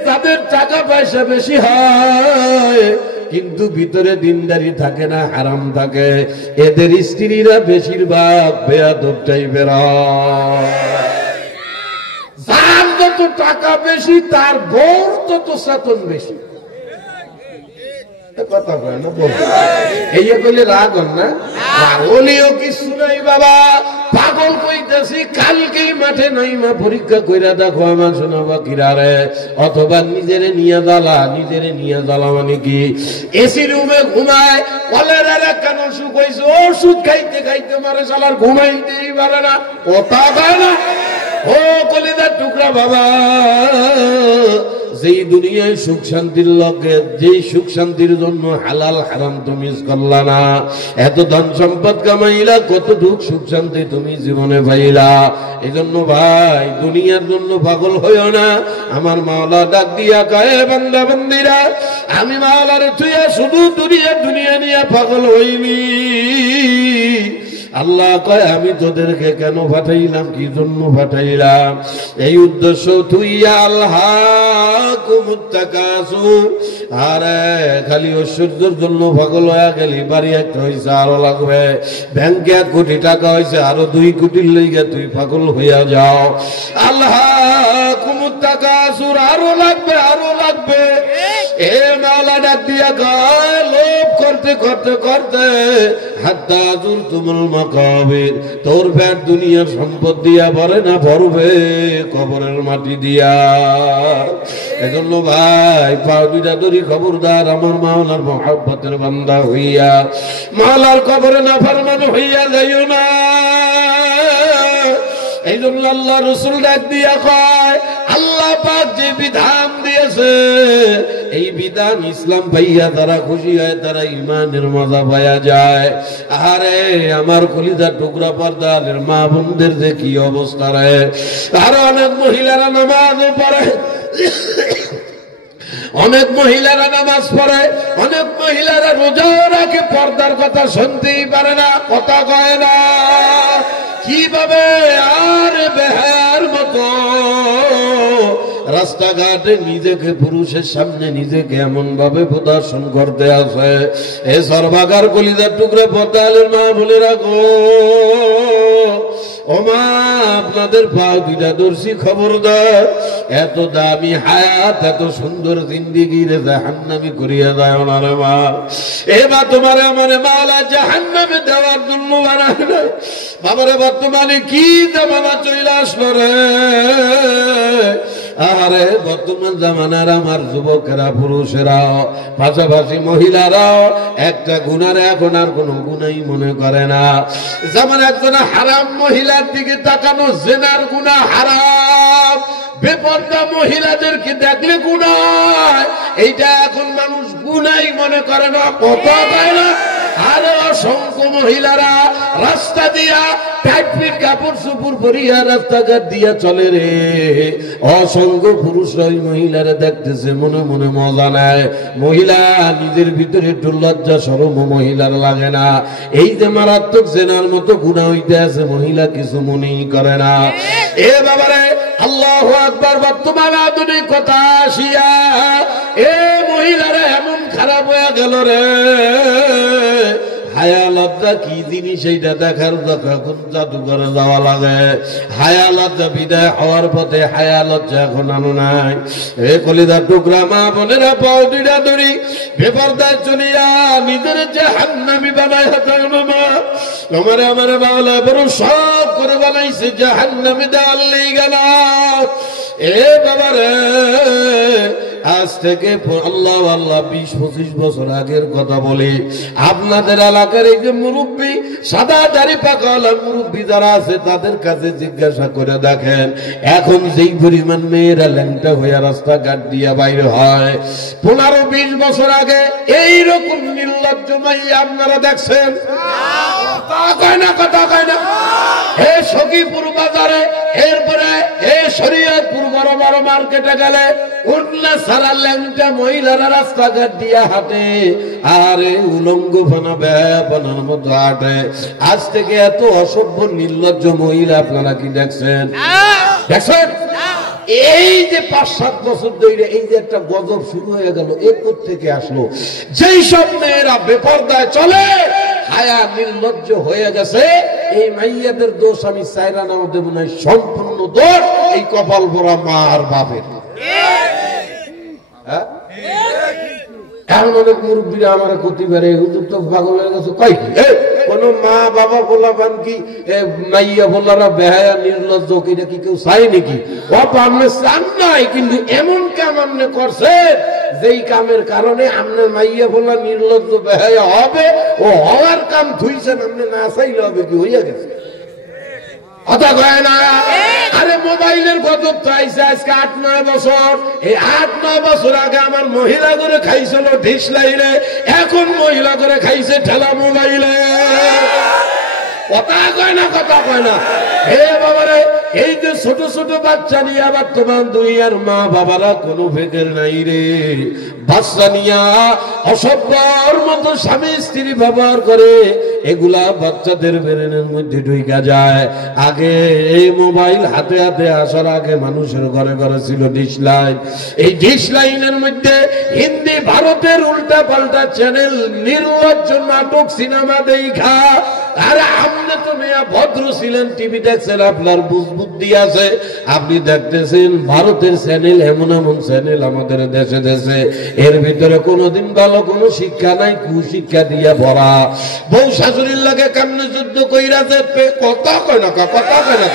তাদের টাকা পয়সা বেশি হয় কিন্তু ভিতরে দিনদারি থাকে না, হারাম থাকে, এদের স্ত্রীরা বেশিরভাগ বেয়াদব টাইপের হয়। যার যত টাকা বেশি তার বউর তত চেতন বেশি। কথা কয় না বল এই কইলে রাগ হন না পাগলিও কিছু নাই বাবা পাগল কইতেছি কালকেই মাঠে নাইমা পরীক্ষা কইরা দেখো আমার শোনা বাকিরা রে অথবা নিজেরে নিয়ে জ্বালা মানে কি এসি রুমে ঘুমায় কলেরার কেন অসুখ হয়েছে ওষুধ খাইতে খাইতে মারে শালার ঘুমাইতেই পারে না কথা কয় না ও কলিদার টুকরা বাবা যেই দুনিয়ায় সুখ শান্তির লগে যেই সুখ শান্তির জন্য হালাল হারাম তুমি করলা না এত ধন সম্পদ কামাইলা কতটুক সুখ শান্তি তুমি জীবনে পাইলা এজন্য ভাই দুনিয়ার জন্য পাগল হইও না আমার মাওলা ডাক দিয়া কয় বান্দা বান্দিরা আমি মাওলারে তুইয়া শুধু দুনিয়া নিয়ে পাগল হইনি আল্লাহ কয় আমি তোদেরকে কেন পাঠাইলাম কি জন্য পাঠাইলাম এই উদ্দেশ্য তুই আল্লাহ আরে খালি ঐশ্বর্যের জন্য পাগল হয়ে গেলি বাড়ি একটা হয়েছে আরো লাগবে ব্যাংকে 1 কোটি টাকা হয়েছে আরো 2 কোটির লইগে তুই পাগল হইয়া যাও আল্লাহ কুমুত্তাকাসুর আরো লাগবে এ মাওলা ডাক দিয়া কয় লোভ করতে করতে করতে হাত্তা যুরতুমুল মাকাবির তোর পেট দুনিয়ার সম্পদ দিয়া ভরে না ভরবে কবরের মাটি দিয়া এজন্য ভাই পাও দুইটা ধরি খবরদার আমার মাওলার মহব্বতের বান্দা হইয়া মাওলার কবরে না ফরমান হইয়া যাইও না এই জন্য আল্লাহ রাসূল ডাক দিয়া কয় আল্লাহ পাক যে বিধান দিয়েছে এই বিধান ইসলাম পাইয়া তারা খুশি হয় তারা ঈমানের মজা পাওয়া যায় আরে আমার কলিজার টুকরা পর্দার মা বোনদের যে কি অবস্থা রে আর অনেক মহিলারা নামাজ পড়ে অনেক মহিলারা নামাজ পড়ে অনেক মহিলারা রোজা রাখে পর্দার কথা শুনতেই পারে না কথা কয় না কিভাবে আর বেহার মতো রাস্তাঘাটে নিজেকে পুরুষের সামনে নিজেকে এমন ভাবে প্রদর্শন করতে আসে এ সর্বাগার কলিজার টুকরা পর্দালের মা বলে রাখো ও মা আপনাদের পাও দুইটা দর্শি খবরদার এত দামি হায়াত এত সুন্দর জিন্দেগি রে জাহান্নামী করিয়া যায় না রে মা এ মা তোমারে আমারে মাওলা জাহান্নামে দেওয়ার জন্য বানায় না বাবারে বর্তমানে কি জামানা চলে আসলো রে আরে বর্তমান জামানার আমার যুবকেরা পুরুষেরা পাশাপাশি মহিলারাও একটা গুনার এখন আর কোনো গুনাই মনে করে না যেমন একজন হারাম মহিলার দিকে তাকানো জেনার গুনাহ হারাম বেপরদা মহিলাদেরকে দেখলে গুনাহ এইটা এখন মানুষ গুনাই মনে করে না কথা পায় না আরে অসংখ্য মহিলারা রাস্তা দিয়া টাইট কাপড় চুপুর পরিয়া রাস্তাঘাট দিয়া চলে রে অসংখ্য পুরুষরা ওই মহিলারা দেখতেছে মনে মনে মজা নেয় মহিলা নিজের ভিতরে একটু লজ্জা শরম মহিলার লাগে না এই যে মারাত্মক জেনার মতো গুনাহ হইতে আছে মহিলা কিছু মনেই করে না এ বাবারে আল্লাহু আকবার বর্তমান আধুনিকতা আসিয়া এ মহিলারা এমন খারাপ হয়ে গেল রে হায়া লজ্জা কি জিনিস এইটা দেখার যখন জাদুঘরে যাওয়া লাগে হায়া লজ্জা বিদায় হওয়ার পথে হায়া লজ্জা এখন আনো নাই এ কলিজার টুকরা মা বোনেরা পাও দুইটা ধরি বেপরদায় চলিয়া নিজের জাহান্নামী বানায় হাতায় মা তোমারে আমার মাওলা বড় সব করে বানাইছে জাহান্নামী দেওয়ার লেগে না এ বাবা রে আজ থেকে আল্লাহ 20-25 বছর আগের কথা বলি আপনাদের এলাকার এই যে মুরব্বী সাদা দাড়ি পাকাওয়ালা মুরব্বী যারা আছে তাদের কাছে জিজ্ঞাসা করে দেখেন এখন যেই পরিমাণ মেয়েরা ল্যাংটা হইয়া রাস্তাঘাট দিয়া বাইরে হয় 15-20 বছর আগে এইরকম নির্লজ্জ মাইয়া আপনারা দেখছেন কথা কয় না হে সখীপুর বাজারে এরপরে হে শরীয়তপুর বড় বড় মার্কেটে গেলে উঠলে সারা ল্যাংটা মহিলারা রাস্তাঘাট দিয়া হাঁটে আরে উলঙ্গ ফানা ব্যাপানার মতো হাঁটে আজ থেকে এত অসভ্য নির্লজ্জ মহিলা আপনারা কি দেখছেন এই যে 5-7 বছর ধরে এই যে একটা গজব শুরু হয়ে গেল এ থেকে আসলো যেই সব মেয়েরা বেপরদায় চলে হায়া নির্লজ্জ হয়ে গেছে এই মাইয়াদের দোষ আমি চাইরা নাও দেব না সম্পূর্ণ দোষ এই কপাল ভরা মা আর বাপের এখন অনেক মুরব্বীরা আমার ক্ষতি পারে, হুজুর তো পাগল হয়ে গেছে। কয় কি কোন মা বাবা বলাবান কি মাইয়া বলারা বেহায়া নির্লজ্জ কিনা কি কেউ চাই নাকি? আপনি চান নাই, কিন্তু এমন কাম আপনি করছেন যেই কামের কারণে আপনার মাইয়া বলা নির্লজ্জ বেহায়া হবে, ও হওয়ার কাম ধুইছেন, আপনি না চাইলে হবে কি হইয়া গেছে। কথা কয় না? আরে মোবাইলের গজব তো আইছে আজকে 8-9 বছর। এই 8-9 বছর আগে আমার মহিলা করে খাইছিল ডিশ লাইনে, এখন মহিলা করে খাইছে ঠেলা মোবাইলে। কথা কয় না? কথা কয় না? হে বাবারে, এই যে ছোট ছোট বাচ্চা নিয়ে আবার তোমার দুনিয়ার মা বাবারা কোনো ফিকির নাই রে। বাচ্চা নিয়া অসভ্যর মতো স্বামী স্ত্রী ব্যবহার করে, এগুলা বাচ্চাদের ব্রেনের মধ্যে ঢুইকা যায়। আগে এই মোবাইল হাতে হাতে আসার আগে মানুষের ঘরে ঘরে ছিল ডিশ লাইন। এই ডিশ লাইনের মধ্যে হিন্দি ভারতের উল্টা পাল্টা চ্যানেল, নির্লজ্জ নাটক, সিনেমা দেখা। আরে আপনি তো মেয়া ভদ্র ছিলেন, টিভি দেখছেন, আপনার বুদ্ধি আছে, আপনি দেখতেছেন ভারতের চ্যানেল, এমন এমন চ্যানেল আমাদের দেশে দেশে, এর ভিতরে কোনোদিন ভালো কোনো শিক্ষা নাই, কুশিক্ষা দিয়া ভরা। বউ শাশুড়ির লাগে কেমনে যুদ্ধ কইরাছে, কথা কয় না, কথা কয় না।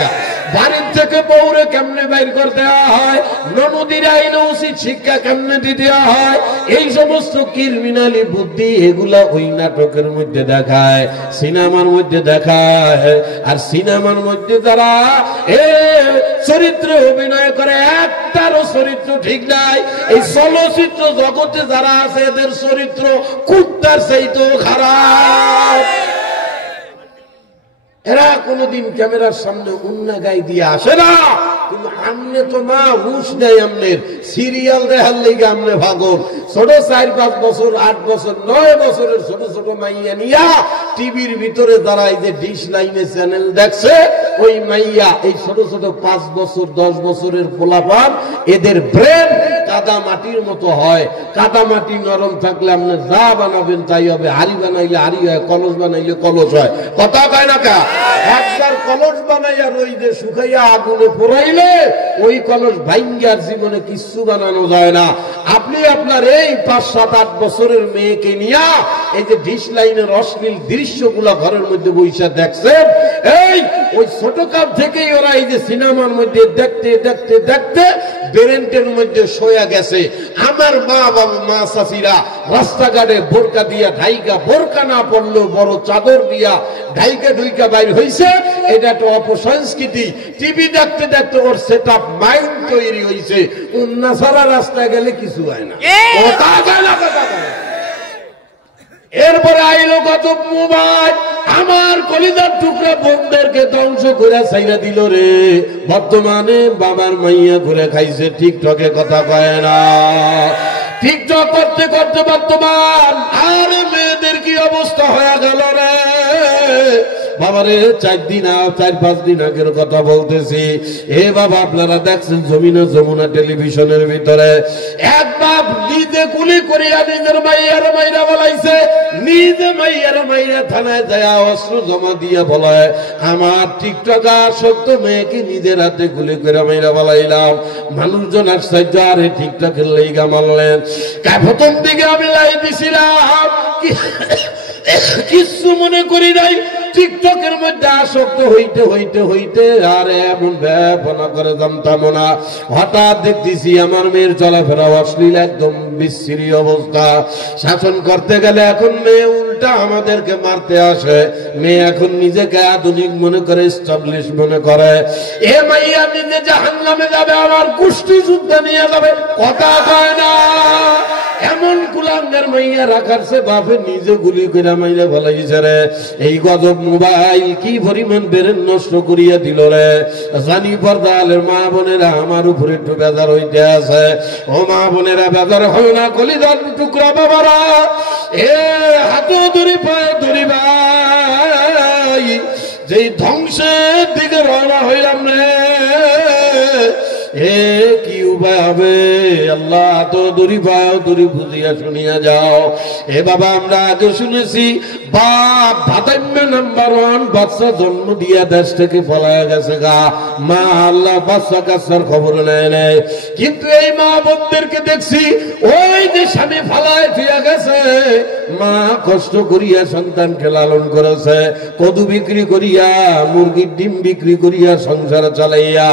বাড়ির থেকে বউরে কেমনে বাইর করতে হয়, ননদীর আইনে উচিত শিক্ষা কেমনে দিতে হয়, এই সমস্ত ক্রিমিনালি বুদ্ধি এগুলা ওই নাটকের মধ্যে দেখায়, সিনেমার মধ্যে দেখায়। আর সিনেমার মধ্যে যারা চরিত্রে অভিনয় করে, একটারও চরিত্র ঠিক নাই। এই চলচ্চিত্র জগতে যারা আছে, এদের চরিত্র কুত্তার চাইতেও খারাপ। এরা কোনদিন ক্যামেরার সামনে উন্না গায়ে দিয়ে আসে না, কিন্তু আমনে তো না হুশ নেই। আমনের সিরিয়াল দেখার লেগে আমনে ভাগল। ছোট 4-5 বছর, 8 বছর, 9 বছরের ছোট ছোট মাইয়া নিয়া টিভির ভিতরে যারা এই যে ডিশ লাইনে চ্যানেল দেখছে, ওই মাইয়া এই ছোট ছোট 5 বছর 10 বছরের পোলাপান, এদের ব্রেন কাদা মাটির মতো হয়। কাদা মাটি নরম থাকলে আপনি যা বানাবেন তাই হবে। হাড়ি বানাইলে হাড়ি হয়, কলস বানাইলে কলস হয়। কথা কয় না কা? একবার কলস বানাইয়া রইদে শুকাইয়া আগুনে পোড়াইলে ওই কলস ভাঙ্গার জীবনে কিচ্ছু বানানো যায় না। আপনি আপনার এই 5-7-8 বছরের মেয়েকে নিয়া এই যে ডিশ লাইনের অশ্লীল দৃশ্যগুলা ঘরের মধ্যে বইসা দেখছেন, এই ওই ছোট কাপ থেকেই ওরা এই যে সিনেমার মধ্যে দেখতে দেখতে দেখতে ব্রেনের মধ্যে শোয়া গেছে। আমার মা বাবা, মা চাচিরা রাস্তাঘাটে বোরকা দিয়া ঢাইকা, বোরকা না পড়লেও বড় চাদর দিয়া ঢাইকা ঢুইকা বাইর হইছে। এটা একটা অপসংস্কৃতি। টিভি দেখতে দেখতে ওর সেটআপ মাইন্ড তৈরি হইছে। উন্না ছাড়া রাস্তায় গেলে কিছু হয় না। কথা কয় না? কথা কয় না? এরপরে আইলো কত মোবাইল, আমার কলিজার টুকরা বোনদেরকে ধ্বংস করে ছাইরা দিল রে। বর্তমানে বাবার মাইয়া ঘুরে খাইছে টিকটকে। কথা কয় না? টিকটক করতে করতে বর্তমান আর মেয়েদের কি অবস্থা হয়ে গেল রে বাবারে। 4-5 দিন আগের কথা বলতেছি। এ বাবা, আপনারা দেখছেন জমিনা যমুনা টেলিভিশনের ভিতরে এক বাপ নিজে গুলি করিয়া নিজের মাইয়ার মাইরা বলাইছে। নিজে মাইয়ার মাইরা থানায় যায় অস্ত্র জমা দিয়ে বলায়, আমার টিকটক আসক্ত মেয়েকে নিজের হাতে গুলি করে মাইরা বলাইলাম। মানুষজন আশ্চর্য, আরে টিকটকের লেগা মারলেন। প্রথম দিকে আমি লাই দিছিলাম, কিছু মনে করি নাই। টিকটকের মধ্যে আসক্ত হইতে হইতে হইতে আর এমন ব্যাপনা করে জানতাম না। হঠাৎ দেখতেছি আমার মেয়ের চলাফেরা অশ্লীল, একদম বিশ্রী অবস্থা। শাসন করতে গেলে এখন মেয়ে উল্টা আমাদেরকে মারতে আসে। মেয়ে এখন নিজেকে আধুনিক মনে করে, এস্টাবলিশ মনে করে। এ মাইয়া নিজে জাহান্নামে যাবে, আমার কুষ্টি যুদ্ধে নিয়ে যাবে। কথা কয় না? এমন কুলাঙ্গার মাইয়া রাখারছে বাপে নিজে গুলি করে মাইরে ফলাইছে রে। এই গজব মোবাইল কি পরিমাণ বেরেন নষ্ট করিয়া দিল রে। জানি পর্দালের মা বোনেরা আমার উপরে একটু বেজার হইতে আছে। ও মা বোনেরা, বেজার হয় না, কলিজার টুকরা বাবারা। এ হাতে ধরি পায়ে ধরি ভাই, যেই ধ্বংসের দিকে রওনা হইলাম রে। এ কি উপায় হবে? আল্লাহ তো দূরি পাও, দূরি বুঝিয়া শুনিয়া যাও। এ বাবা, আমরা আগে শুনেছি বাপ ভাতাইম্যা নাম্বার 1 বাচ্চা জন্ম দিয়া দেশ থেকে পলায়া গেছে গা, মা আল্লাহ বাচ্চা কাচ্চার খবর নেয়। কিন্তু এই মা বোনদেরকে দেখছি ওই যে স্বামী ফালায় দিয়া গেছে, মা কষ্ট করিয়া সন্তানকে লালন করেছে, কদু বিক্রি করিয়া মুরগির ডিম বিক্রি করিয়া সংসার চালাইয়া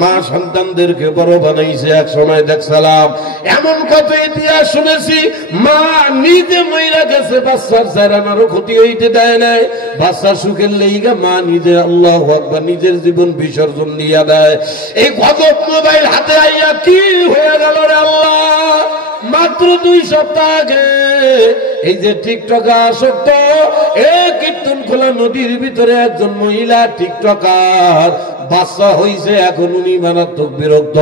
মা সন্তানদেরকে বড় বানাইছে। এক সময় দেখছিলাম এমন কত ইতিহাস শুনেছি, মা নিজে মইরা গেছে, বাচ্চার চেহারারও ক্ষতি হইতে দেয় নাই, বাচ্চার সুখের লেগা মা নিজে আল্লাহু আকবার নিজের জীবন বিসর্জন দিয়া দেয়। এই গজব মোবাইল হাতে আইয়া কি হয়ে গেল রে আল্লাহ! মাত্র 2 সপ্তাহ আগে এই যে টিকটকার আসক্ত, কীর্তন খোলা নদীর ভিতরে একজন মহিলা টিকটকার বাচ্চা হইছে, এখন উনি মারাত্মক বিরক্ত।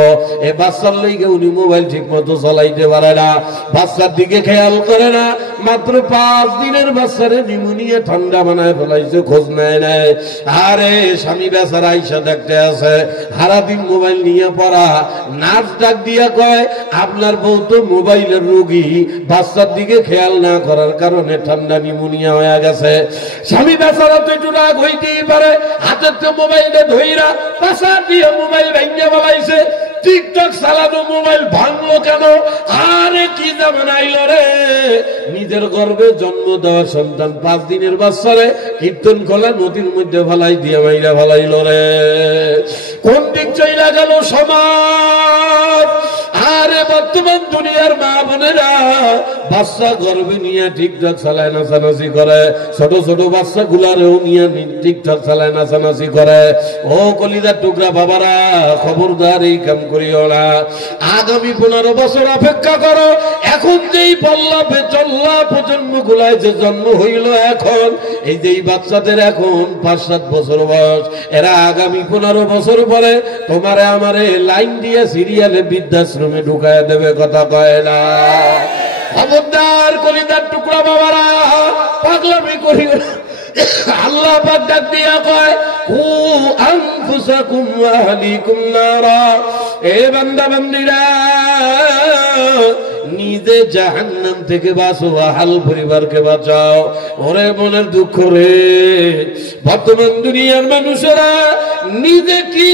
এই বাচ্চার লইগে উনি মোবাইল ঠিক মতো চালাইতে পারে না, বাচ্চার দিকে খেয়াল করে না। মাত্র 5 দিনের বাচ্চারে নিউমোনিয়া ঠান্ডা বানায় ফেলাইছে, খোঁজ নেয় নাই। আরে স্বামী বেচারা আইসা দেখতে আছে, সারাদিন মোবাইল নিয়ে পড়া। নার্স ডাক দিয়া কয়, আপনার বউ তো মোবাইলের রোগী, বাচ্চার দিকে খেয়াল না করার কারণে ঠান্ডা নিউমোনিয়া হয়ে গেছে। স্বামী বেচারা তো একটু রাগ হইতেই পারে, হাতের তো মোবাইলে ধইরা পাশা দিয়ে মোবাইল ভাঙিয়ে বলাইছে। টিকটক চালানো মোবাইল ভাঙলো কেন? আরে কি জামানা আইলো রে! নিজের গর্ভে জন্ম দেওয়া সন্তান 5 দিনের বাচ্চারে কীর্তন খোলা নদীর মধ্যে ফেলাই দিয়ে মাইরা ফেলাইল রে। কোন দিক চইলা গেল সমাজ! আরে বর্তমান দুনিয়ার মা বোনেরা বাচ্চা গর্ভে নিয়ে টিকটক চালায় নাচানাচি করে, ছোট ছোট বাচ্চা গুলারেও নিয়ে টিকটক চালায় নাচানাচি করে। ও কলিজার টুকরা বাবারা, খবরদার এই কাম করিও না। আগামী 15 বছর অপেক্ষা করো। এখন যেই পল্লা চল্লা প্রজন্ম গুলায় যে জন্ম হইল, এখন এই যে বাচ্চাদের এখন 5-7 বছর বয়স, এরা আগামী 15 বছর পরে তোমারে আমারে লাইন দিয়ে সিরিয়ালে বৃদ্ধাশ্রমে ঢুকায় দেবে, কথা কয় না? খবরদার কলিজার টুকরা বাবারা, পাগলামি করিও না। আল্লাহ পাক ডাক দিয়া কয়, কু আনফুসাকুম ওয়া আহলিকুম নারা। এ বান্দা বান্দীরা, নিজে জাহান্নাম থেকে বাঁচো, আহল পরিবারকে বাঁচাও। ওরে মনের দুঃখ রে, বর্তমান দুনিয়ার মানুষেরা নিজে কি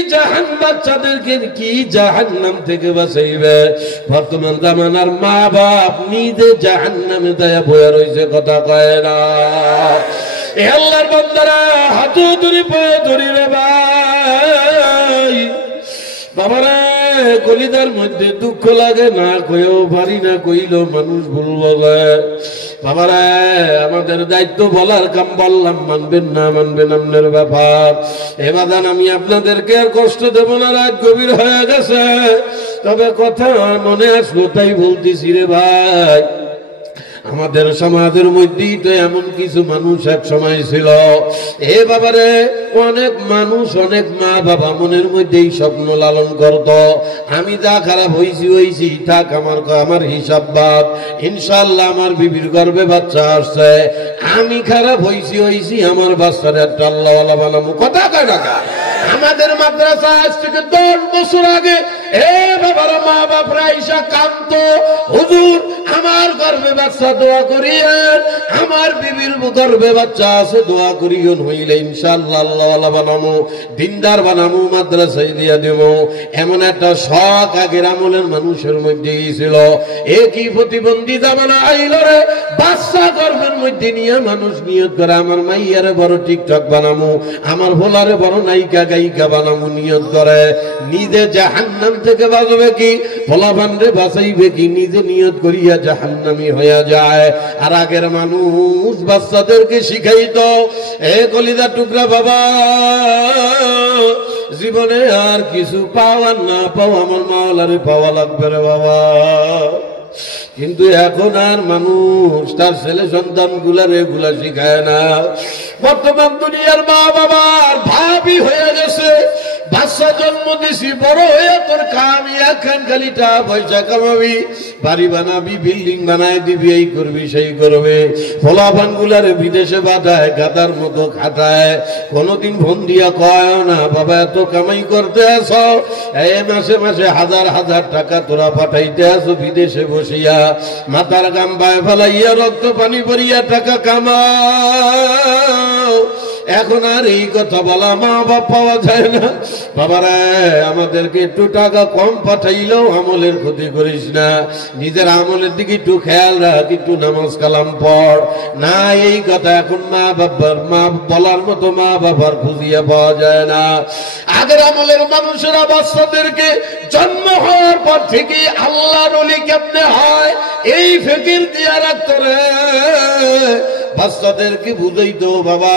বাচ্চাদেরকে কি জাহান্নাম থেকে বাঁচাইবে? বর্তমান জামানার মা বাপ নিজে জাহান্নামে দায়া বয়া রয়েছে, কথা কয় না? এ আল্লাহর বান্দারা, হাত ধরি পায়ে ধরি রে ভাই বাবারা, কলিদার মধ্যে দুঃখ লাগে না, কইও পারি না, কইলেও মানুষ ভুলবো বাবারা। আমাদের দায়িত্ব বলার কাম বললাম, মানবেন না মানবেন আপনার ব্যাপার। এবার আমি আপনাদেরকে আর কষ্ট দেব না, রাত গভীর হয়ে গেছে। তবে কথা মনে আসলো তাই বলতেছি রে ভাই, আমাদের সমাজের মধ্যেই তো এমন কিছু মানুষ এক সময় ছিল, এ বাবারে অনেক মানুষ, অনেক মা বাবা মনের মধ্যেই স্বপ্ন লালন করত, আমি যা খারাপ হইছি থাক, আমার হিসাব বাদ, ইনশাআল্লাহ আমার বিবির গর্ভে বাচ্চা আসছে, আমি খারাপ হইছি আমার বাচ্চারা একটা আল্লাহওয়ালা বানাবো, কথা কয় না? আমাদের মাদ্রাসা আজ থেকে 10 বছর আগে এ বাবারা মা বাপরা ঈশা কান্ত, হুজুর আমার গর্ভে বাচ্চা দোয়া করিয়েন, আমার বিবির গর্ভে বাচ্চা আছে দোয়া করিয়েন, হইলে ইনশাআল্লাহ আল্লাহওয়ালা বানামো, দিনদার বানামো, মাদ্রাসায় দিয়া দেব। এমন একটা শখ আগের আমলের মানুষের মধ্যেই ছিল। একই প্রতিবন্ধী জামানা আইল রে, বাচ্চা গর্ভের মধ্যে নিয়ে মানুষ নিয়ত করে আমার মাইয়ারে বড় টিকটক বানামো, আমার ভোলারে বড় নায়িকা গায়িকা বানামো নিয়ত করে। নিজে জাহান্নাম থেকে বাঁচবে কি, ফলাফানরে বাঁচাইবে কি, নিজে নিয়ত করিয়া জাহান্নামী হইয়া যায়। আর আগের মানুষ বাচ্চাদেরকে শিখাইতো, এ কলিজার টুকরা বাবা, জীবনে আর কিছু পাওয়ার না পাও আমার মাওলারে পাওয়া লাগবে রে বাবা। কিন্তু এখন আর মানুষ তার ছেলে সন্তান গুলার এগুলা শিখায় না। বর্তমান দুনিয়ার মা বাবার ভাবি হয়ে গেছে, বাচ্চা জন্ম দিছি, বড় হয়ে তোর কামি এখন খালি টাকা পয়সা কামাবি, বাড়ি বানাবি, বিল্ডিং বানায় দিবি, এই করবি সেই করবে। ফলাফান গুলারে বিদেশে বাঁধায়, গাদার মতো খাটায়, কোনদিন ফোন দিয়া কয় না বাবা এত কামাই করতে আসো, এই মাসে মাসে হাজার হাজার টাকা তোরা পাঠাইতে আসো বিদেশে বসিয়া, মাথার গাম বায় ফেলাইয়া রক্ত পানি পরিয়া টাকা কামাও। এখন আর এই কথা বলা মা বাপ পাওয়া যায় না। বাবারা আমাদেরকে একটু টাকা কম পাঠাইলেও আমলের ক্ষতি করিস না, নিজের আমলের দিকে একটু খেয়াল রাখ, একটু নামাজ কালাম পড় না। এই কথা এখন মা বাবার মা বলার মতো মা বাবার খুঁজিয়ে পাওয়া যায় না। আগের আমলের মানুষেরা বাচ্চাদেরকে জন্ম হওয়ার পর থেকে আল্লাহর ওলি কেমনে হয় এই ফিকির দিয়া রাখতো রে। বাচ্চাদেরকে বুঝাইতো বাবা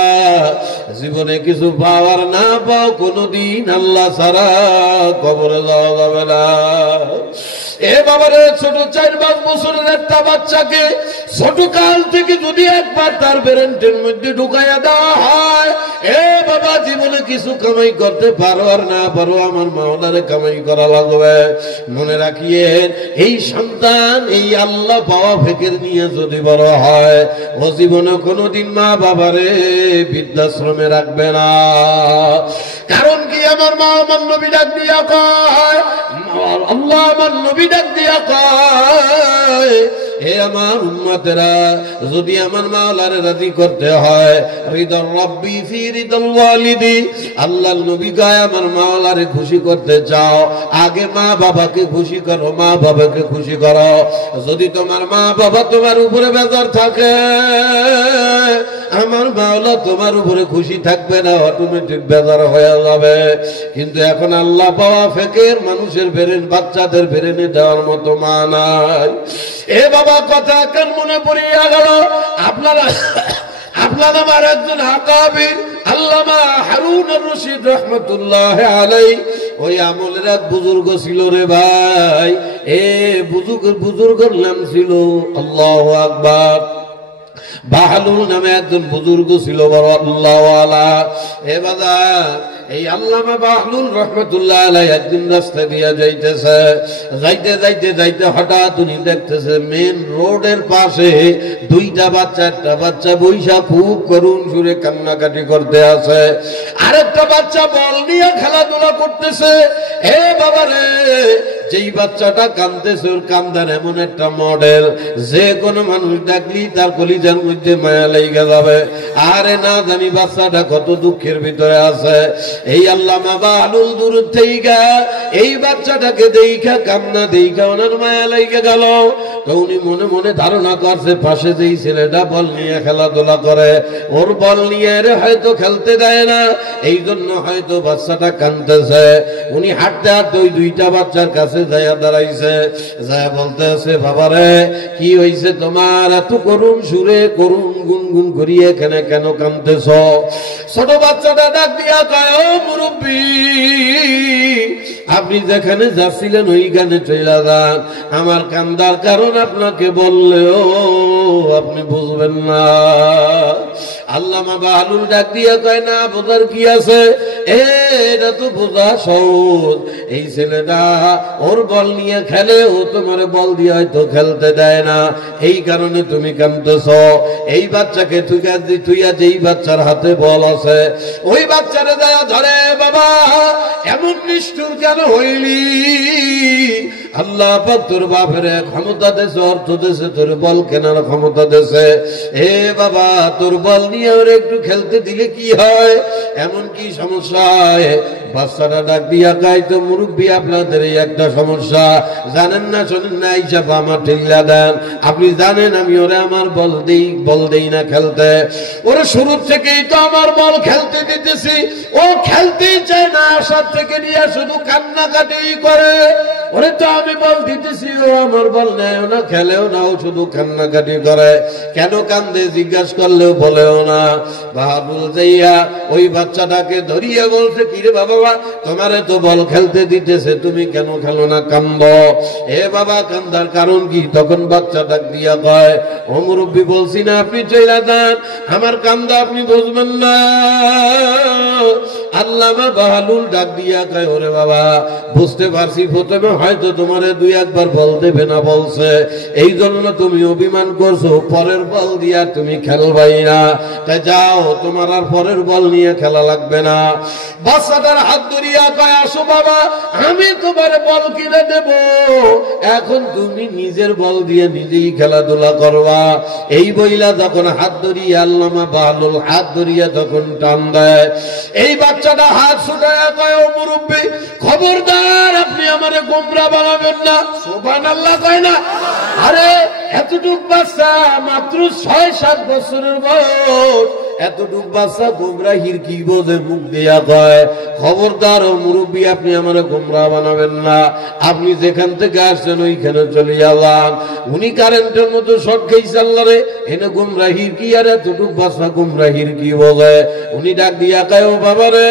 জীবনে কিছু পাওয়ার না পাও কোনদিন আল্লাহ ছাড়া কবরে যাওয়া যাবে না। এ বাবারে ছোট 4-5 বছরের একটা বাচ্চাকে ছোট কাল থেকে যদি একবার তার ব্রেনের মধ্যে ঢুকাইয়া দেওয়া হয়, এ বাবা জীবনে কিছু কামাই করতে পারো আর না পারো আমার মাওলারে কামাই করা লাগবে। মনে রাখিয়েন এই সন্তান এই আল্লাহ পাওয়া ফিকির নিয়ে যদি বড় হয় ও জীবনে কোনোদিন মা বাবারে বৃদ্ধাশ্রমে রাখবে না। কারণ কি আমার মা আমার নবী ডাক দিয়া কয়, আল্লাহ আমার নবী ডাক দিয়া কয়, হে আমার উম্মতেরা যদি আমার মাওলারে রাজি করতে হয় রিদর রব্বি ফি রিদল ওয়ালিদি, আল্লাহর নবী কয় আমার মাওলারে খুশি করতে চাও আগে মা বাবাকে খুশি করো, মা বাবাকে খুশি করো। যদি তোমার মা বাবা তোমার উপরে বেজার থাকে আমার মাওলা তোমার উপরে খুশি থাকবে না, অটোমেটিক বেজার হয়ে যাবে। কিন্তু এখন আল্লাহ পাওয়া ফেকের মানুষের ব্রেন বাচ্চাদের ব্রেনে দেওয়ার মতো মা নাই। এ বাবা কথা কেন মনে পড়িয়া গেল, আপনারা আমার একজন আকাবির আল্লামা হারুন আর-রশিদ রাহমাতুল্লাহ আলাইহি ওই আমলের এক বুজুর্গ ছিল রে ভাই। এ বুজুর্গের নাম ছিল আল্লাহু আকবার বাহলুল নামে একজন বুজুর্গ ছিল বড় আল্লাহওয়ালা। এ বাজার এই আল্লামা বাহলুল রহমতুল্লাহ আলাইহি একদিন রাস্তা দিয়া যাইতে হঠাৎ উনি দেখতেছে মেন রোডের পাশে দুইটা বাচ্চা, একটা বাচ্চা বৈশা খুব করুণ সুরে কান্নাকাটি করতে আছে, আরেকটা বাচ্চা বল নিয়ে খেলাধুলা করতেছে। হে বাবা রে, যেই বাচ্চাটা কাঁদতেছে ওর কান্দার এমন একটা মডেল যে কোনো মানুষ ডাকলি তার কলিজার মধ্যে মায়া লেগে যাবে। আরে না জানি বাচ্চাটা কত দুঃখের ভিতরে আছে। এই আল্লামা বাহলুল দূর থেকে এই বাচ্চাটাকে দেখা কান্না দেখা ওনার মায়া লেগে গেল। তো উনি মনে মনে ধারণা করছে পাশে যেই ছেলেটা বল নিয়ে খেলাধুলা করে ওর বল নিয়ে হয়তো খেলতে দেয় না, এই জন্য হয়তো বাচ্চাটা কাঁদতেছে। উনি হাঁটতে হাঁটতে ওই দুইটা বাচ্চার কাছে যাইয়া দাঁড়াইছে, যাইয়া বলতেছে বাবারে কি হয়েছে তোমার, এত করুণ সুরে করুণ গুনগুন করিয়ে এখানে কেন কাঁদতেছ? ছোট বাচ্চাটা ডাক দিয়া কয়, ও মুরব্বী আপনি যেখানে যাচ্ছিলেন ওইখানে চলে যান, আমার কান্দার কারণ আপনাকে বললেও আপনি বুঝবেন না। আল্লামা বাহলুল ডাক দিয়া কয়, না বোঝার কি আছে, এটা তো বোঝা সহজ। এই ছেলেটা ওর বল নিয়ে খেলে, ও তোমার বল দিয়ে হয়তো খেলতে দেয় না, এই কারণে তুমি কাঁদতেছ। এই বাচ্চাকে তুইয়া যেই বাচ্চার হাতে বল আছে ওই বাচ্চারে দেয়া ধরে, বাবা এমন নিষ্ঠুর কেন হইলি? আল্লাহ পাক তোর বাপের ক্ষমতা দেছে, অর্থ দেছে, তোর বল কেনার ক্ষমতা দেছে। এ বাবা তোর বল নিয়ে ওরে একটু খেলতে দিলে কি হয়, এমন কি সমস্যা হয়? বাচ্চাটা ডাক দিয়া কয়, তো মুরব্বী আপনাদের এই একটা সমস্যা জানেন না শোনেন না, হিসাব আমার ঠেলা দেন। আপনি জানেন আমি ওরে আমার বল দেই না খেলতে, ওরে শুরু থেকেই তো আমার বল খেলতে দিতেছি, ও খেলতেই চায় না, আসার থেকে নিয়ে শুধু কান্নাকাটি করে। ওরে তো আমি বল দিতেছি, ও আমার বল নেয় না, খেলেও না, ও শুধু কান্নাকাটি করে। কেন কান্দে জিজ্ঞাসা করলেও বলেও না। বাহাদুর যাইয়া ওই বাচ্চাটাকে ধরিয়ে বলছে, কিরে বাবা তোমারে তো বল খেলতে দিতেছে, তুমি কেন খেলো না, কান্দ। এ বাবা কান্দার কারণ কি? তখন বাচ্চা ডাক দিয়া কয়, ও মুরব্বী বলছি না আপনি চইলা যান, আমার কান্দা আপনি বুঝবেন না। আল্লামা বাহলুল ডাক দিয়া কয়, ওরে বাবা বুঝতে পারছি প্রথমে হয়তো তোমারে দুই একবার বল দেবে না বলছে, এই জন্য তুমি অভিমান করছো, পরের বল দিয়া তুমি খেলবাই না, তাই যাও তোমার আর পরের বল নিয়ে খেলা লাগবে না। বাচ্চাটার হাত ধরিয়া কয়, আসো বাবা, আমি তোমার বল কিনে দেব, এখন তুমি নিজের বল দিয়ে নিজেই খেলাধুলা করবা। এই বইলা যখন হাত ধরিয়া আল্লামা বাহলুল হাত ধরিয়া তখন টান দেয়, এই বাচ্চাটা হাত ছুটাইয়া কয়, ও মুরব্বী, খবরদার আপনি আমারে গোমরা বানাবেন না। সুবহানাল্লাহ কয় না? আরে এতটুক বাচ্চা, মাত্র 6-7 বছরের বয়স, এতটুক বাচ্চা গোমরাহির কি বোঝে, মুখ দিয়া কয়, খবরদার ও মুরব্বী, আপনি আমারে গোমরা বানাবেন না, আপনি যেখান থেকে আসছেন ওইখানে চলে যান। উনি কারেন্টের মতো শর্ট খেয়েছে, আল্লাহরে এনে গোমরাহির কি, আর এতটুক বাচ্চা গোমরাহির কি বোঝে। উনি ডাক দিয়া কয়, ও বাবা রে,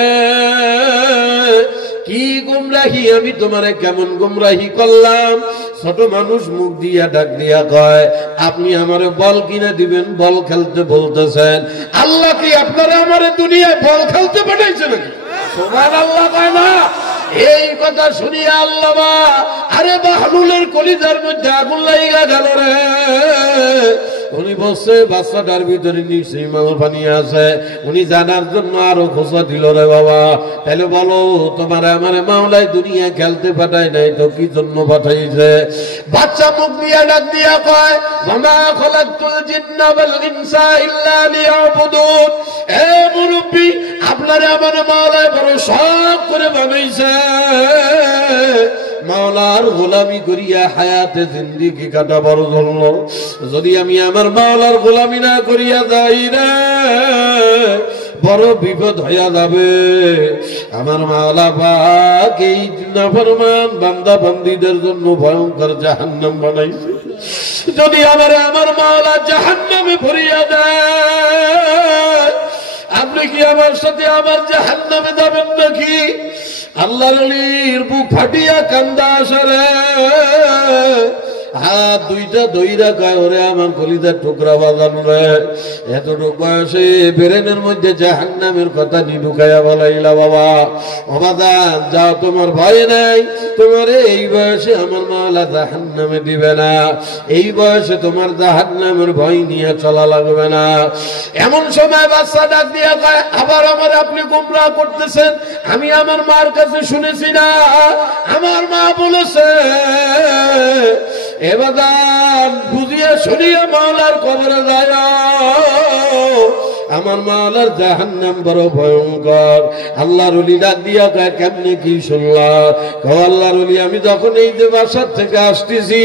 কি গুমরাহি, আমি তোমারে কেমন গুমরাহি করলাম? ছোট মানুষ মুখ দিয়া ডাক দিয়া কয়, আপনি আমারে বল কিনে দিবেন, বল খেলতে বলতেছেন। আল্লাহ কি আপনারা আমারে দুনিয়ায় বল খেলতে পাঠাইছে নাকি? সুবহানাল্লাহ কয় না? এই কথা শুনিয়া আল্লামা আরে বাহলুলের কলিজার মধ্যে আগুন লাইগা গেল রে। উনি বলছে বাচ্চাটার ভিতরে নিশ্চয়ই মাল পানি আছে। উনি জানার জন্য আরো খোঁজা দিল, রে বাবা তাহলে বলো, তোমার আমার মাওলাই দুনিয়া খেলতে পাঠায় নাই তো কি জন্য পাঠাইছে? বাচ্চা মুখ দিয়া ডাক দিয়া কয়, ওয়ামা খালাকতুল জিন্না ওয়াল ইনসা ইল্লা লিয়াবুদুন। এ মুরব্বি, আপনারে আমার মাওলাই বড় শখ করে বানাইছে, মাওলার গোলামি করিয়া হায়াতে জিন্দেগি কাটাবার জন্য। যদি আমি আমার মাওলার গোলামি না করিয়া যাই রে, বড় বিপদ হইয়া যাবে। আমার মাওলা পাক এই নাফরমান বান্দা বান্দীদের জন্য ভয়ঙ্কর জাহান্নাম বানাইছে। যদি আমার মাওলা জাহান্নামে ভরিয়া দেয়, আপনি কি আমার সাথে আমার জাহান্নামে যাবেন নাকি? আল্লাহর ওলির বুক ফাটিয়া কান্দা আসে রে। হাত দুইটা দইরা কয়, ওরে আমার কলিজার টুকরা বাজানো রে, এতটুক বয়সে ব্রেনের মধ্যে জাহান্নামের কথা নি ঢুকাইয়া বলাইলা। বাবা ও বাজান, যাও, তোমার ভয় নাই, তোমার এই বয়সে আমার মাওলা জাহান্নামে দিবে না, এই বয়সে তোমার জাহান্নামের ভয় নিয়ে চলা লাগবে না। এমন সময় বাচ্চা ডাক দিয়া কয়, আবার আমার আপনি গোমরাহ করতেছেন, আমি আমার মার কাছে শুনেছি না, আমার মা বলেছে, এবার বুঝিয়ে শুনিয়ে মাওলার কবরে যায়। আমার মাওলার জাহান্নাম বড় ভয়ঙ্কর। আল্লাহর ওলি ডাক দিয়া কয়, কেমনে কি শুনলাম? কয়, আল্লাহর ওলি, আমি যখন এই যে বাসার থেকে আসতেছি,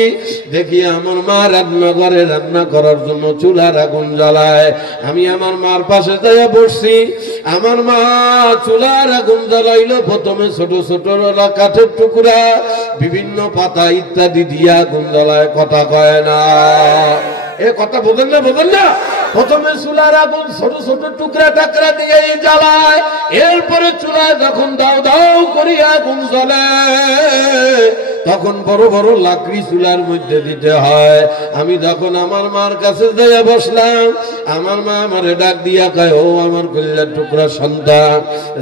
দেখি আমার মা রান্নাঘরে রান্না করার জন্য চুলার আগুন জ্বালায়। আমি আমার মার পাশে যাইয়া বসছি, আমার মা চুলার আগুন জ্বালাইলো। প্রথমে ছোট ছোট কাঠের টুকরা, বিভিন্ন পাতা ইত্যাদি দিয়া আগুন জ্বালায়, কথা কয় না। এ কথা বোঝেন না? বোঝেন না? প্রথমে চুলার আগুন ছোট ছোট টুকরা টাকরা দিয়ে জ্বালায়, এরপরে চুলায় যখন দাও দাও করিয়া আগুন জ্বলে, তখন বড় বড় লাকড়ি চুলার মধ্যে দিতে হয়। আমি যখন আমার মার কাছে যাইয়া বসলাম, আমার মা আমারে ডাক দিয়া কয়, ও আমার কলিজার টুকরা সন্তান,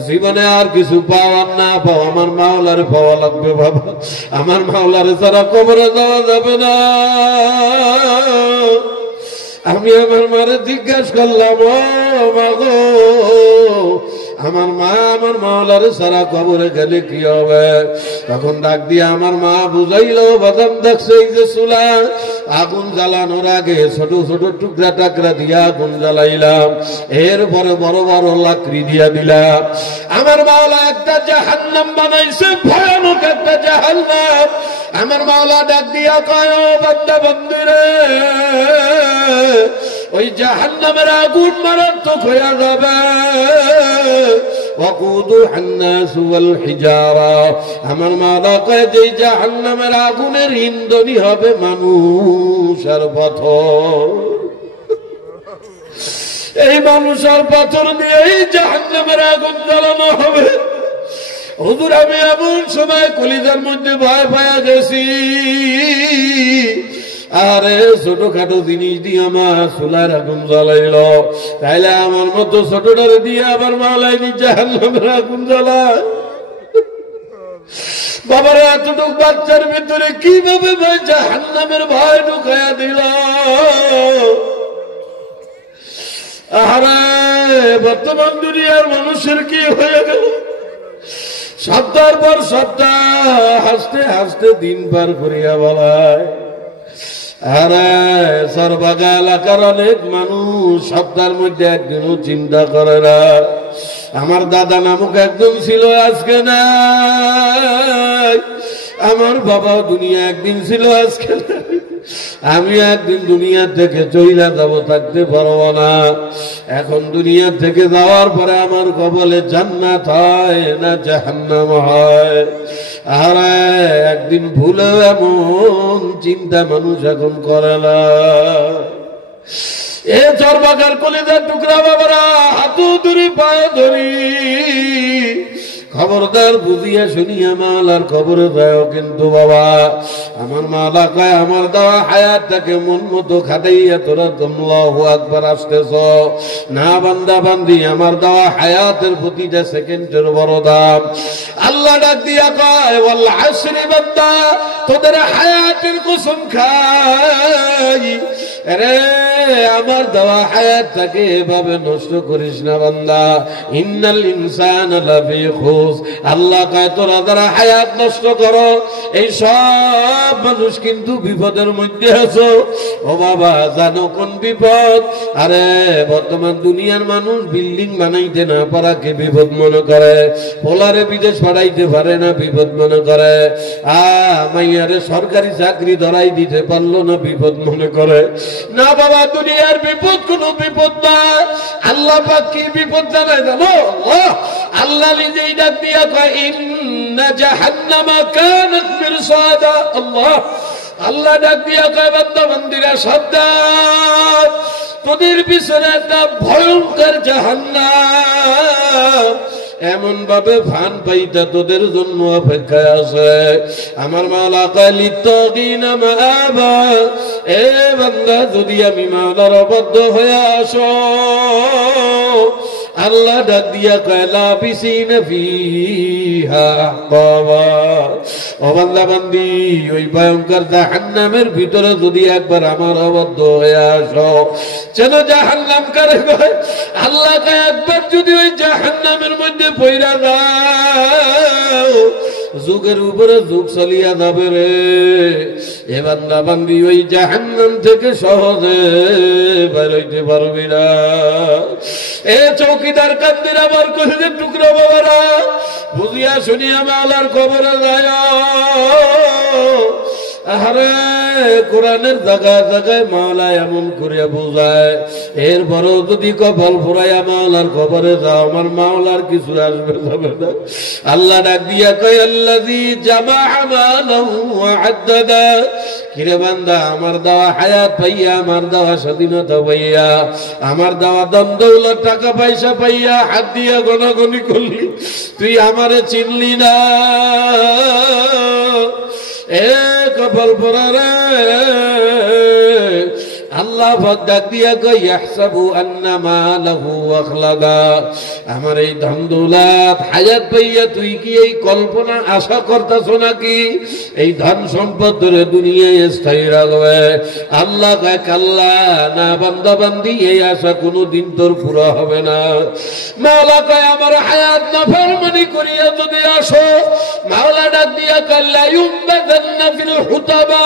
জীবনে আর কিছু পাওয়ার না পাও, আমার মাওলারে পাওয়া লাগবে বাবা, আমার মাওলারে ছাড়া কবরে যাওয়া যাবে না। আমি আমার মারে জিজ্ঞাসা করলাম, ও মা গো, আমার মা আমার মাওলারে সারা কবরে গেলে কি হবে? তখন ডাক দিয়ে আমার মা বুঝাইলো, বাদাম দেখছে এই যে চুলা, আগুন জ্বালানোর আগে ছোট ছোট টুকরা টাকরা দিয়া আগুন জ্বালাইলাম, এরপরে বড় বড় লাকড়ি দিয়া দিলাম। আমার মাওলা একটা জাহান্নাম বানাইছে, ভয়ানক একটা জাহান্নাম। আমার মাওলা ডাক দিয়া কয়, ও বান্দা বান্দীরে, ওই জাহান্নামের আগুন মারাত্মক হইয়া যাবে। আমার মাওলা কয়, যে জাহান্নামের আগুনের ইন্ধনই হবে মানুষ আর পাথর। এই মানুষ আর পাথর দিয়ে এই জাহান্নামের আগুন জ্বালানো হবে। হুজুর, আমি এমন সময় কলিজার মধ্যে ভয় পাইয়া গেছি, আরে ছোটখাটো জিনিস দিয়ে আমার চুলার আগুন জ্বালাইল, তাইলে আমার মতো ছোটটারে দিয়ে আবার মাওলাই জাহান্নামের আগুন জ্বালায়। বাবার এতটুক বাচ্চার ভিতরে কিভাবে ভাই জাহান্নামের ভয় ঢুকাইয়া দিল। আরে বর্তমান দুনিয়ার মানুষের কি হয়ে গেল? সপ্তাহের পর সপ্তাহ হাসতে হাসতে দিন পার করিয়া বলায়। আরে সরবাগা এলাকার অনেক মানুষ সপ্তাহের মধ্যে একদিনও চিন্তা করে না। আমার দাদা নামক একজন ছিল, আজকে নাই। আমার বাবা দুনিয়া একদিন ছিল, আজকে নাই। আমি একদিন দুনিয়া থেকে চইলা যাব, থাকতে পারবো না। এখন দুনিয়া থেকে যাওয়ার পরে আমার কবলে জান্নাত হয় না জাহান্নাম হয়। আর একদিন ভুলেও এমন চিন্তা মানুষ এখন করে না। এ চরবাগার কলিজার টুকরা বাবারা, হাতু ধরি পায়ে ধরি, খবরদার বুঝিয়া শুনিয়া মাওলার কবরে যায়। কিন্তু বাবা, আমার মাওলা কয়, আমার দেওয়া হায়াতটাকে মন মতো খাটাইয়া তোরা আল্লাহু আকবার আসতেছ না। বান্দা বান্দি, আমার দেওয়া হায়াতের প্রতিটা সেকেন্ডের বড় দাম। আল্লাহ ডাক দিয়া কয়, ওয়াল আসরি বান্দা, তোদের হায়াতের কসম খাই রে, আমার দেওয়া হায়াতটাকে এভাবে নষ্ট করিস না বান্দা। ইন্নাল ইনসানা লাফি খুস, আল্লাহ কয় তোরা যারা হায়াত নষ্ট করো, এই সব মানুষ কিন্তু বিপদের মধ্যে আছো। ও বাবা, জানো কোন বিপদ? আরে বর্তমান দুনিয়ার মানুষ বিল্ডিং বানাইতে না পারাকে বিপদ মনে করে, পোলারে বিদেশ পাঠাইতে পারে না বিপদ মনে করে, মাইয়ারে সরকারি চাকরি ধরাই দিতে পারলো না বিপদ মনে করে। না বাবা, দুনিয়ার বিপদ কোন বিপদ না। আল্লাহ পাক কি বিপদ জানায় জানো? আল্লাহ নিজেই ডাক দিয়া কয়, ইন্না জাহান্নামা কানাত মিরসাদা। আল্লাহ ডাক দিয়া কয়, বান্দা বান্দিরা সাবধান, তোদের পিছনে একটা ভয়ঙ্কর জাহান্নাম এমন ভাবে ফান পাইতা তোদের জন্য অপেক্ষায় আছে। আমার মাওলা কয়, লিত্তাগিনা মাআবা, এ বান্দা যদি আমি মাওলার অবাধ্য হয়ে আসো, আল্লাহ ডাক দিয়া কয়, লাবিসিনা ফিহা আহকাবা। ও বান্দা বান্দি, ওই ভয়ঙ্কর জাহান্নামের ভিতরে যদি একবার আমার অবাধ্য হয়ে আসো, যেন জাহান্নাম কারে কয়? আল্লাহ কয়, একবার যদি ওই জাহান্নামের মধ্যে পইরা যাও, যুগের উপরে যুগ চলিয়া যাবে রে। এ বান্দা বান্দি, ওই জাহান্নাম থেকে সহজে বের হইতে পারবি না। এ চৌকিদার কান্দির আমার কলিজার টুকরা বাবারা, বুঝিয়া শুনিয়া মাওলার কবরে যায়। আরে কোরআনের জায়গায় জায়গায় মাওলা এমন করিয়া বোঝায়, এরপরেও যদি কপাল ফুরাইয়া মাওলার কবরে যাও, আমার মাওলার কিছু আসবে যাবে না। আল্লাহ ডাক দিয়া কয়, আল্লাযী জামাআ মালাহু ওয়া আদ্দাদা। কিরে বান্দা, আমার দেওয়া হায়াত পাইয়া, আমার দেওয়া স্বাধীনতা পাইয়া, আমার দেওয়া ধন দৌলত টাকা পয়সা পাইয়া হাত দিয়া গণগণি করলি, তুই আমারে চিনলি না। এ কপাল পোড়া রে, আল্লাহ ডাক দিয়া কয়, ইয়াহসাবু আন্না মালাহু আখলাদা। আমার এই ধন দৌলত হায়াত পাইয়া তুই কি এই কল্পনা আশা করতেছ নাকি এই ধন সম্পদ ধরে দুনিয়ায় স্থায়ী রাখবে? আল্লাহ কয়, কাল্লা না বান্দা বান্দি, এই আশা কোনোদিন তোর পুরো হবে না। মাওলা কয়, আমার হায়াত নাফরমানি করিয়া যদি আসো, মাওলা ডাক দিয়া কয়, লা ইউমবাদান্না ফিল হুতাবা।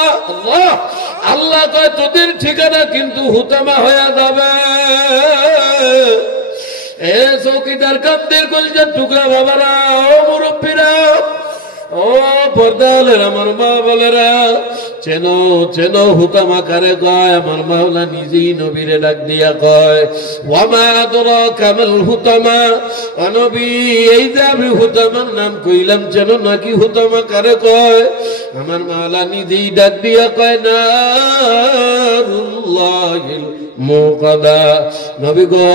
আল্লাহ কয়, তোদের ঠিকানা কিন্তু হুতামা হয়ে যাবে। এ চৌকিদার কান্দের কলিজার টুকরা বাবারা, ও মুরব্বীরা, ও পর্দালের আমার মা বলেরা, চেনো চেনো হুতামা কারে কয়? আমার মাওলা নিজেই নবীরে ডাক দিয়া কয়, ওয়ামা আদরাকা মাল হুতামা। ও নবী, এই যে আমি হুতামার নাম কইলাম, চেনো নাকি হুতামা কারে কয়? আমার মাওলা নিজেই ডাক দিয়া কয়, নারুল্লাহিল মুকাদা। নবী গো,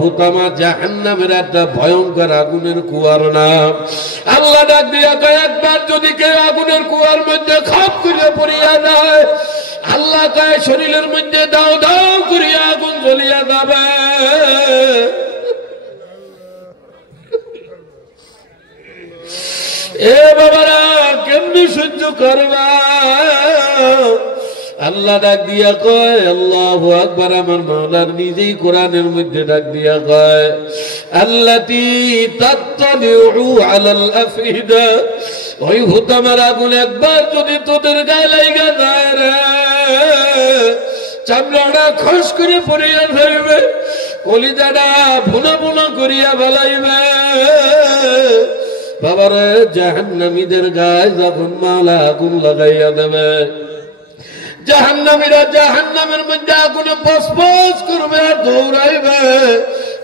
হুতামা জাহান্নামের একটা ভয়ঙ্কর আগুনের কুয়ার নাম। আল্লাহ ডাক দিয়া কয়, একবার যদি কেউ আগুনের কুয়ার মধ্যে খাপ করে পড়িয়া যায়, আল্লাহ কয়, শরীরের মধ্যে দাও দাও করিয়া আগুন জ্বলিয়া যাবে। এ বাবারা, কেমনি সহ্য করবা? আল্লাহ ডাক দিয়া কয়, আল্লাহু আকবার। আমার মাওলার নিজেই কোরআনের মধ্যে ডাক দিয়া কয়, আল্লাতী তাত্তালিউ আলাল আফইদা, ওই হুতামার আগুন একবার যদি তোদের গায়ে লাগা যায় রে, চামড়াটা খস করে পড়িয়া ফেলবে, কলিজাটা ভুনা ভুনা করিয়া ফেলাইবে। বাবারে জাহান্নামীদের গায়ে যখন মাওলা আগুন লাগাইয়া দেবে, জাহান্নামীরা জাহান্নামের মধ্যে আগুনে পসপস করবে আর দৌড়াইবে,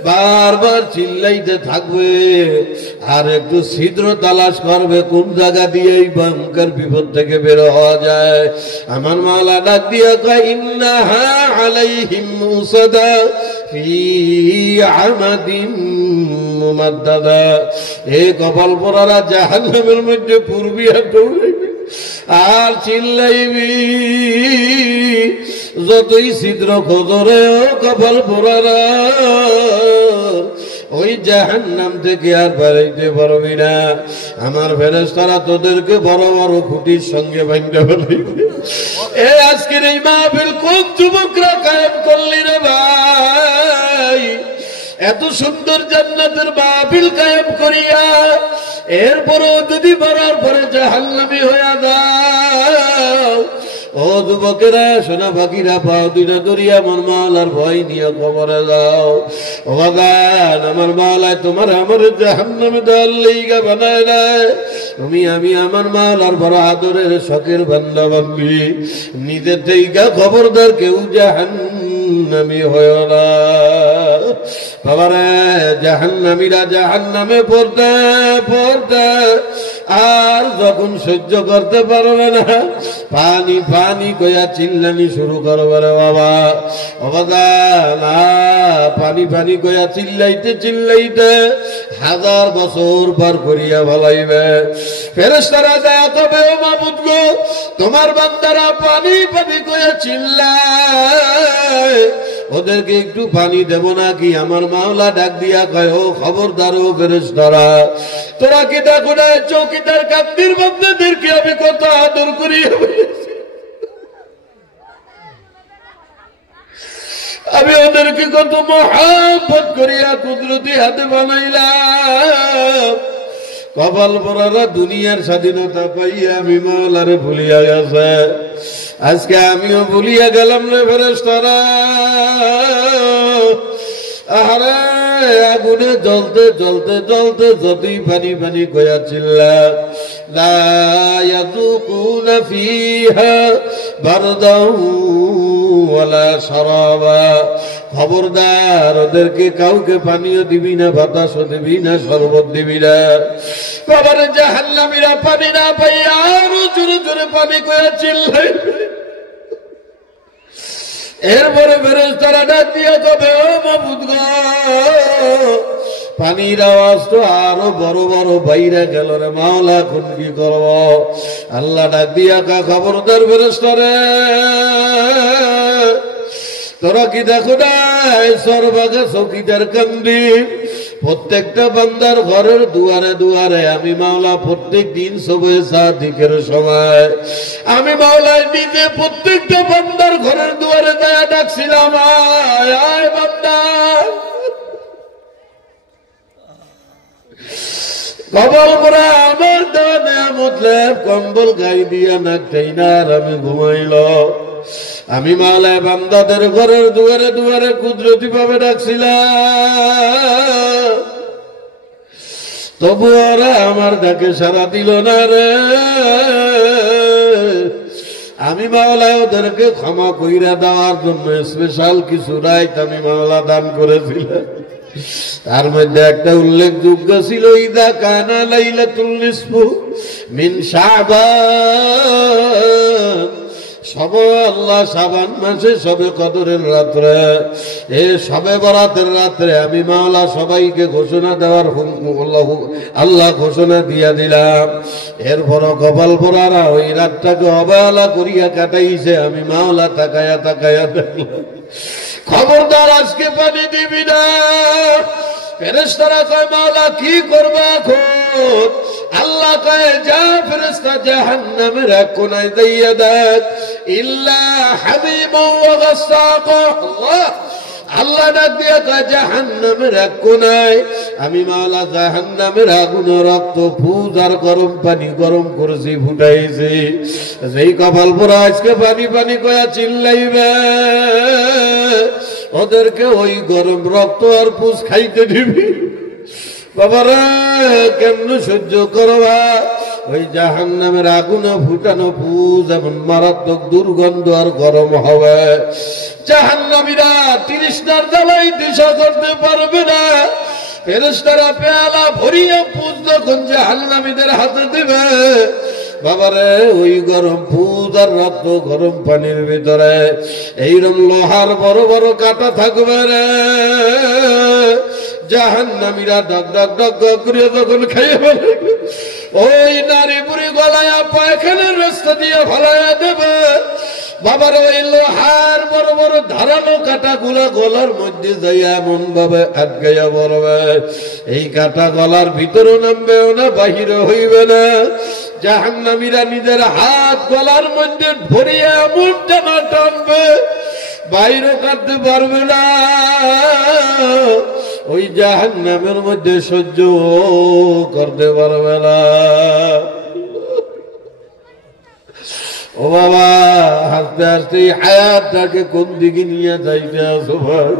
বারবার চিল্লাইতে থাকবে আর একটু ছিদ্র তালাশ করবে কোন জায়গা দিয়ে এই ভয়ঙ্কর বিপদ থেকে বের হওয়া যায়। আমার মাওলা ডাক দিয়া কয় ইন্নাহা আলাইহিম মুসাদা ফি আমাদিন মুমাদ্দাদা, এ কপাল পোড়ারা জাহান্নামের মধ্যে পূর্বিয়া দৌড়াইবে আর চিল্লাইবি, যতই ছিদ্র খোঁজরে ও কপাল পোড়ারা, ওই জাহান্নাম থেকে আর বেরাইতে পারবি না। আমার ফেরেশতারা তোদেরকে বড় বড় খুঁটির সঙ্গে বাঁধতে ফেলাইবে। এ আজকের এই মাহফিল কোন যুবকরা কায়েম করলি রে ভাই? এত সুন্দর জান্নাতের মাহফিল কায়েম করিয়া এরপরও যদি মরার পরে জাহান্নামী হইয়া দাও, ও যুবকেরা সোনা পাখিরা পাও দুইটা দরিয়া আমার মাওলার ভয় নিয়ে কবরে যাও। ও বাগান আমার মাওলায় তোমার আমার জাহান্নামে দেওয়ার লাইগা বানায় দেয়। আমি আমার মাওলার বড় আদরের শখের বান্দা বান্দি, নিজের থেকে খবরদার কেউ জাহান্নামী হয় না। বাবারে জাহান্নামীরা জাহান্নামে পড়তে পড়তে আর যখন সহ্য করতে পারবে না, পানি পানি কইয়া চিল্লানি শুরু করবে রে বাবা। পানি পানি কইয়া চিল্লাইতে চিল্লাইতে 1000 বছর পার করিয়া ফেলাইবে। ফেরেশতারা যায় তবে ও মাবুদ গো, তোমার বান্দারা পানি পানি কইয়া চিল্লায়, ওদেরকে একটু পানি দেব নাকি? আমার মাওলা ডাক দিয়া কয় ও খবরদার ও ফেরেশতারা, তোরা কি দেখো না চৌকিদার কান্দির বান্দাদেরকে আমি কত আদর করি, আমি ওদেরকে কত মহাব্বত করিয়া কুদরতি হাতে বানাইলাম। কপাল পরারা দুনিয়ার স্বাধীনতা পাইয়া আমি মাওলারে ভুলিয়া গেছে, আজকে আমিও ভুলিয়া গেলাম রে ফেরেশতারা। আরে আগুনে জ্বলতে জ্বলতে জ্বলতে যতই পানি পানি কইয়া চিল্লা, লা ইয়াযুকুনা ফিহা বারদাও ওয়ালা শারাবা, খবরদার ওদেরকে কাউকে পানিও দিবি না, বাতাসও দিবি না, শরবত দিবি না। বাবারে জাহান্নামীরা পানি না পাইয়া আরো জোরে জোরে পানি কইয়া চিল্লাইবে। এরপরে ফেরেশতারা ডাক দিয়া কবে ও মাবুদ গো, পানির আওয়াজ তো আরো বড় বড় বাইরে গেল রে মাওলা, কোন কি করব? আল্লাহ ডাক দিয়া কা খবরদার ফেরেশতারা, তোরা কি দেখো না সরবাগে চৌকিদার কান্দি, প্রত্যেকটা বান্দার ঘরের দুয়ারে দুয়ারে আমি মাওলা প্রত্যেক দিন সবে সাদিকের সময় আমি মাওলায় নিজে প্রত্যেকটা বান্দার ঘরের দুয়ারে যায় ডাকছিলাম, আয় আয় বান্দা। কবল করা আমার দেওয়া নেয়ামত লেপ কম্বল গায়ে দিয়া নাকটাই না আর আমি ঘুমাইল। আমি মাওলায় বান্দাদের ঘরের দুয়ারে দুয়ারে কুদরতি ভাবে ডাকছিলাম, তবু ওরা আমার ডাকে সাড়া দিল না রে। আমি মাওলায় ওদেরকে ক্ষমা কইরা দেওয়ার জন্য স্পেশাল কিছু রাইত আমি মাওলা দান করেছিলাম। তার মধ্যে একটা উল্লেখযোগ্য ছিল ইদা কানা লাইলাতুল নিসফু মিন শাবান, সবে আল্লাহ শাবান মাসে সবে কদরের রাত্রে, এ সবে বরাতের রাত্রে আমি মাওলা সবাইকে ঘোষণা দেওয়ার আল্লাহ ঘোষণা দিয়া দিলাম। এরপরও কপাল পরারা ওই রাতটাকে অবহেলা করিয়া কাটাইছে, আমি মাওলা তাকায়া তাকায়া দেখলাম। খবরদার আজকে পানি দিবি না। ফেরেশতারা কয় মাওলা কি করবা এখন? আল্লাহ কয় যা ফেরেশতা জাহান্নামের এক কোণায় দাইয়া দেখ, ইল্লা হামিমা ওয়া গাসসাক। আল্লাহ আল্লাহ ডাক দিয়ে কয় জাহান্নামের এক কোনায় আমি মাওলা জাহান্নামের আগুন রক্ত ফুজ আর গরম পানি গরম করেছি ফুটাইছি যেই কপাল পোড়া আজকে পানি পানি কয়া চিল্লাইবে ওদেরকে ওই গরম রক্ত আর পুষ খাইতে দিবি বাবারা কেমনে সহ্য করবা ওই জাহান্নামের আগুন ফুটানো পুষ এমন মারাত্মক দুর্গন্ধ আর গরম হবে জাহান্নামীরা তৃষ্ণার জ্বালাই দিশা করতে পারবে না ফেরেশতারা পেয়ালা ভরিয়ে পুষ যখন জাহান্নামীদের হাতে দিবে বাবারে ওই গরম পুজ আর রক্ত গরম পানির ভিতরে এইরকম লোহার বড় বড় কাঁটা থাকবে রে জাহান্নামীরা ডক ডক ডক ডক করে যখন খাইয়ে ফেলে ওই নারী বুড়ি গলায় পায়খানার রাস্তা দিয়ে ফলাইয়া দেবে বাবার ওই লোহার বড় বড় ধারালো কাটা গুলা গলার মধ্যে যাইয়া এমন ভাবে আটকাইয়া পড়বে এই কাটা গলার ভিতরে নামবেও না বাহিরে হইবে না জাহান্নামীরা নিজের হাত গলার মধ্যে ভরিয়ে এমন টানা টানবে বাইরে কাটতে পারবে না ওই জাহান্নামের মধ্যে সহ্য করতে পারবে না ও বাবা হাসতে হাসতে হায়াতটাকে কোন দিকে নিয়ে যাইতে আসো ভাই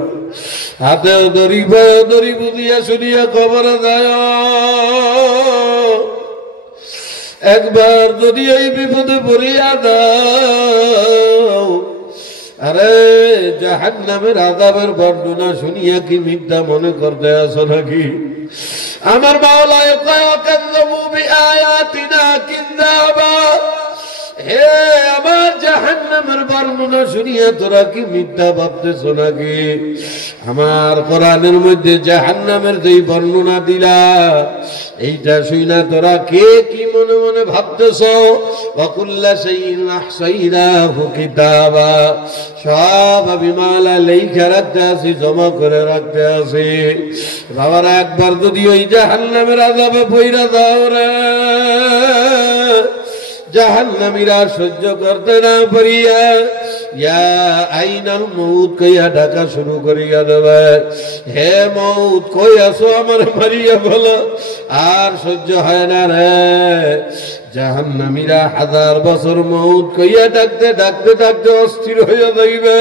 হাতে দড়ি বুঝিয়া শুনিয়া খবর যায় একবার যদি এই বিপদে পড়িয়া দাও আরে জাহান্নামের আযাবের বর্ণনা শুনিয়া কি মিথ্যা মনে করতে আসো নাকি আমার মাওলা কয় কাযযাবু বিআয়াতিনা কিযাবা হে আমার জাহান্নামের বর্ণনা শুনিয়া তোরা কি মিথ্যা ভাবতেছ নাকি আমার কোরআনের মধ্যে জাহান্নামের যেই বর্ণনা দিলা এইটা শুইনা তোরা কে কি মনে মনে ভাবতেছ ওয়াকুল্লা শাইইন আহসাইনাহু কিতাবা সব আমি মাওলা লেখা রাখতে আছি জমা করে রাখতে আছি বাবারা একবার যদি ওই জাহান্নামের আযাবে পইরা যাও রে জাহান্নামীরা সহ্য করতে না পারিয়া ইয়া আইনাল মউত কইয়া ডাকা শুরু করিয়া দেবে হে মউত কই আসো আমার মারিয়া বলো আর সহ্য হয় না রে জাহান্নামীরা হাজার বছর মউত কইয়া ডাকতে ডাকতে ডাকতে অস্থির হইয়া যাইবে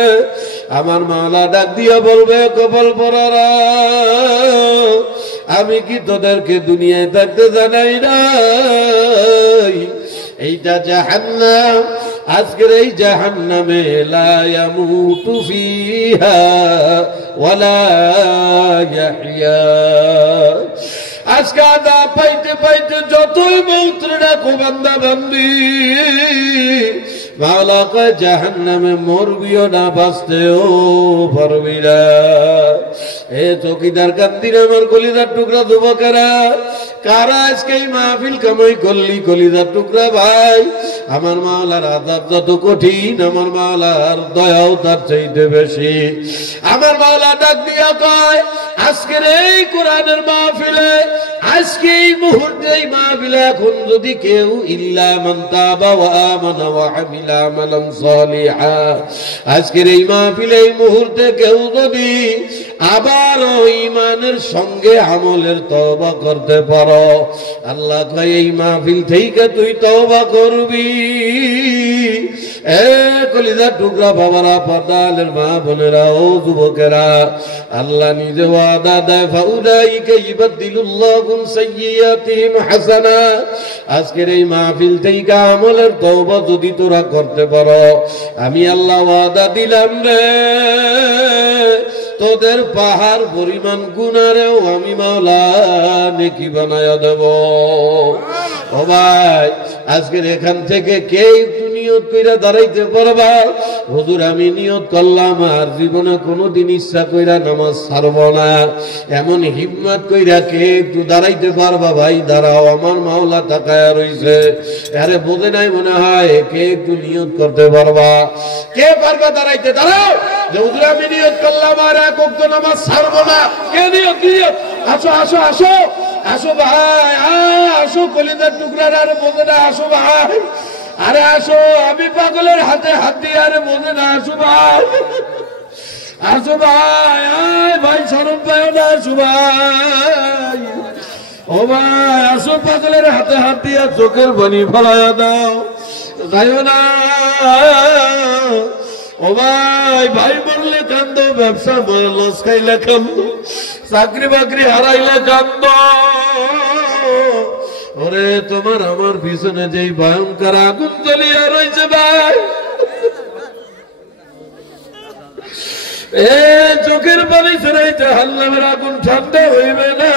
আমার মাওলা ডাক দিয়া বলবে কপাল পরারা আমি কি তোদেরকে দুনিয়ায় থাকতে জানাই নাই এইটা জাহান্নাম আজকের এই জাহান্নামে লা ইয়ামুতু ফিহা ওয়ালা ইয়াহইয়া আজকে আদা পাইতে পাইতে যতই মৌতের ডাকো বান্দা বান্দি মাওলা কয় জাহান্নামে মরবিও না বাঁচতেও পারবি না এ চৌকিদার কান্দির আমার কলিজার টুকরা যুবকেরা কারা আজকে এই মাহফিল কামাই করলি কলিজার টুকরা ভাই আমার মাওলার আযাব যত কঠিন আমার মাওলার দয়াও তার চাইতে বেশি আমার মাওলা ডাক দিয়া কয় আজকের এই কোরআনের মাহফিলে আজকে এই মুহূর্তে এই মাহফিলে এখন যদি কেউ ইল্লা মান তাবা ওয়া আমানা ওয়া আমিলা আমালান সালিহা আজকের এই মাহফিলে এই মুহূর্তে কেউ যদি আবার ঈমানের সঙ্গে আমলের তওবা করতে পারো আল্লাহ কয় এই মাহফিল থেকে তুই তওবা করবি এ কলিজার টুকরা বাবারা পর্দালের মা বোনেরা ও যুবকেরা আল্লাহ নিজে ওয়াদা দেয় ফাউলাইকা ইবাদদিলুল্লাহু সাইয়্যাতিহিম হাসানা আজকের এই মাহফিল থেকে আমলের তওবা যদি তোরা করতে পারো আমি আল্লাহ ওয়াদা দিলাম রে তোদের পাহাড় পরিমাণ গুনারেও আমি মাওলা নেকি বানায়া দেব ও ভাই আজকের এখান থেকে কে একটু নিয়ত কইরা দাঁড়াইতে পারবা হুজুর আমি নিয়ত করলাম আর জীবনে কোনোদিন ইচ্ছা কইরা নামাজ ছাড়ব না এমন হিম্মত কইরা কে একটু দাঁড়াইতে পারবা ভাই দাঁড়াও আমার মাওলা তাকায়া রইছে আরে বোঝে নাই মনে হয় কে একটু নিয়ত করতে পারবা কে পারবা দাঁড়াইতে দাঁড়াও যে হুজুর আমি নিয়ত করলাম আর এক ওয়াক্ত নামাজ ছাড়ব না কে নিয়ত আসো আসো আসো আসো ভাই আসো কলিজার টুকরার আরে বোঝে না আসো ভাই আরে আসো আমি পাগলের হাতে হাত দিয়ে আরে বোঝে না আসো ভাই আসো ভাই, আয় ভাই, শরম পায় না, আসো ভাই। ও ভাই আসো, পাগলের হাতে হাত দিয়া চোখের পানি ফলাইয়া দাও, যাইও না। ও ভাই, ভাই মরলে কান্দ, ব্যবসা লস খাইলে কান্দ, চাকরি বাকরি হারাইলে কান্দ। ওরে তোমার আমার পিছনে যেই ভয়ঙ্কর আগুন জ্বলিয়া রয়েছে ভাই, এ চোখের পানি ছেড়াইতে জাহান্নামের আগুন ঠান্ডা হইবে না।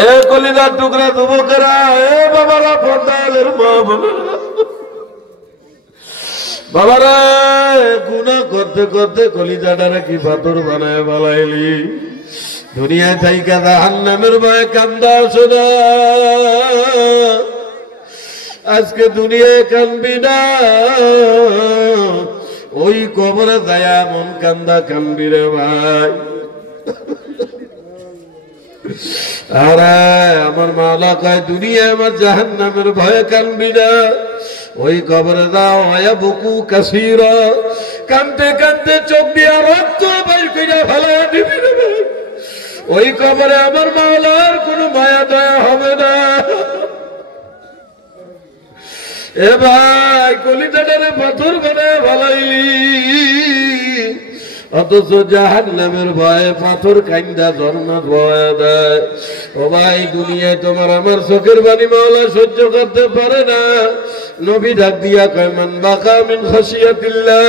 এ কলিজার টুকরা যুবকেরা, এ বাবারা, পর্দালের মা বোনেরা, বাবারা, গুনাহ করতে করতে কলিজাটারে কি পাথর বানায় বালাইলি। দুনিয়া থাইকা জাহান্নামের ভয়ে কান্দা আসো না, আজকে দুনিয়ায় কানবি না, ওই কবরে যায়া মন কান্দা কানবি রে ভাই। আরে আমার মাওলা কয়, দুনিয়ায় আমার জাহান্নামের ভয়ে কানবি না, ওই কবরে যাও, আয়া বুকু কাসির, কানতে কানতে চোখ দিয়া রক্ত বাইর কইরা ফেলাইয়া দিবি রে ভাই। ওই কবরে আমার মাওলার কোনো মায়া দয়া হবে না। এ ভাই, কলিজাটারে পাথর বানায় ভালাইলি, অথচ জাহান্নামের ভয়ে পাথর কাইন্দা ঝর্ণা বয়া দেয়। ও ভাই, দুনিয়ায় তোমার আমার চোখের পানি মাওলা সহ্য করতে পারে না। নবী ডাক দিয়া কয়, মান বাকা মিন খাশিয়াতিল্লাহ,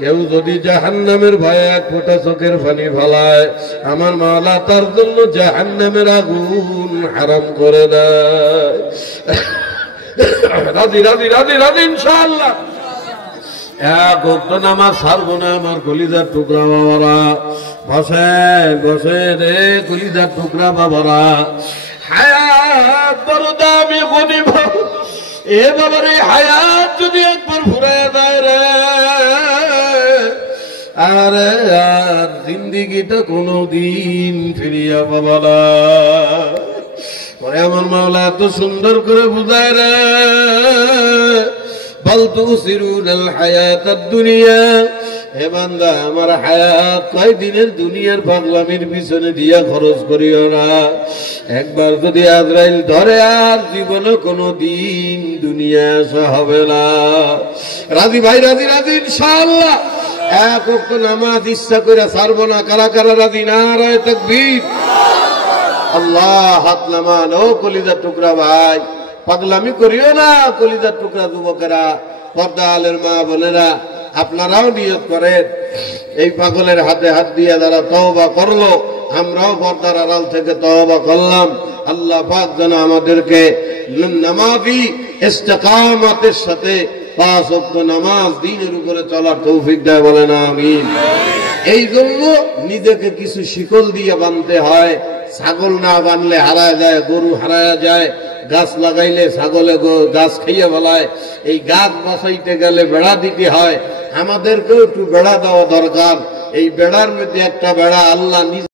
কেউ যদি জাহান্নামের ভয়ে এক ফোঁটা চোখের পানি ফেলায়, আমার মাওলা তার জন্য জাহান্নামের আগুন হারাম করে দেয়। রাজি রাজি রাজি রাজি ইনশাআল্লাহ। এক ওয়াক্ত নামাজ ছাড়বো না আমার কলিজার টুকরা বাবারা, বসে বসে রে কলিজার টুকরা বাবারা। হায়াত বড় দামি গনিমত, এ বাবারে হায়াত যদি একবার ফুরাইয়া যায় রে, আরে আর জিন্দিগিটা কোনদিন ফিরিয়া পাবা না। পরে আমার মাওলা এত সুন্দর করে বুঝায় রে, বল তুসিরুনাল হায়াতাদ দুনিয়া, হে বান্দা, আমার হায়াত কয়দিনের দুনিয়ার পাগলামির পিছনে দিয়া খরচ করিও না। একবার যদি আজরাইল ধরে, আর জীবনে কোনো দিন দুনিয়া আসা হবে না। রাজি ভাই, রাজি রাজি ইনশাআল্লাহ। এক ওয়াক্ত নামাজ ইচ্ছা করে ছাড়বো না, কারা কারা রাজি? নারায়ে তাকবীর। আল্লাহ, হাত নামান। ও কলিজার টুকরা ভাই, পাগলামি করিও না। কলিজার টুকরা যুবকেরা, পর্দা আলের মা বোনেরা, আপনারাও নিয়ত করেন, এই পাগলের হাতে হাত দিয়ে যারা তওবা করলো, আমরাও পর্দার আড়াল থেকে তওবা করলাম। আল্লাহ পাক যেন আমাদেরকে নামাজি ইস্তেকামতের সাথে 5 ওয়াক্ত নামাজ দ্বীনের উপরে চলার তৌফিক দেয়, বলেন আমিন। এই জন্য নিজেকে কিছু শিকল দিয়ে বাঁধতে হয়। ছাগল না বানলে হারায় যায়, গরু হারায় যায়, গাছ লাগাইলে ছাগলে গাছ খাইয়ে ফেলায়। এই গাছ বাঁচাইতে গেলে বেড়া দিতে হয়। আমাদেরকেও একটু বেড়া দেওয়া দরকার। এই বেড়ার মধ্যে একটা বেড়া আল্লাহ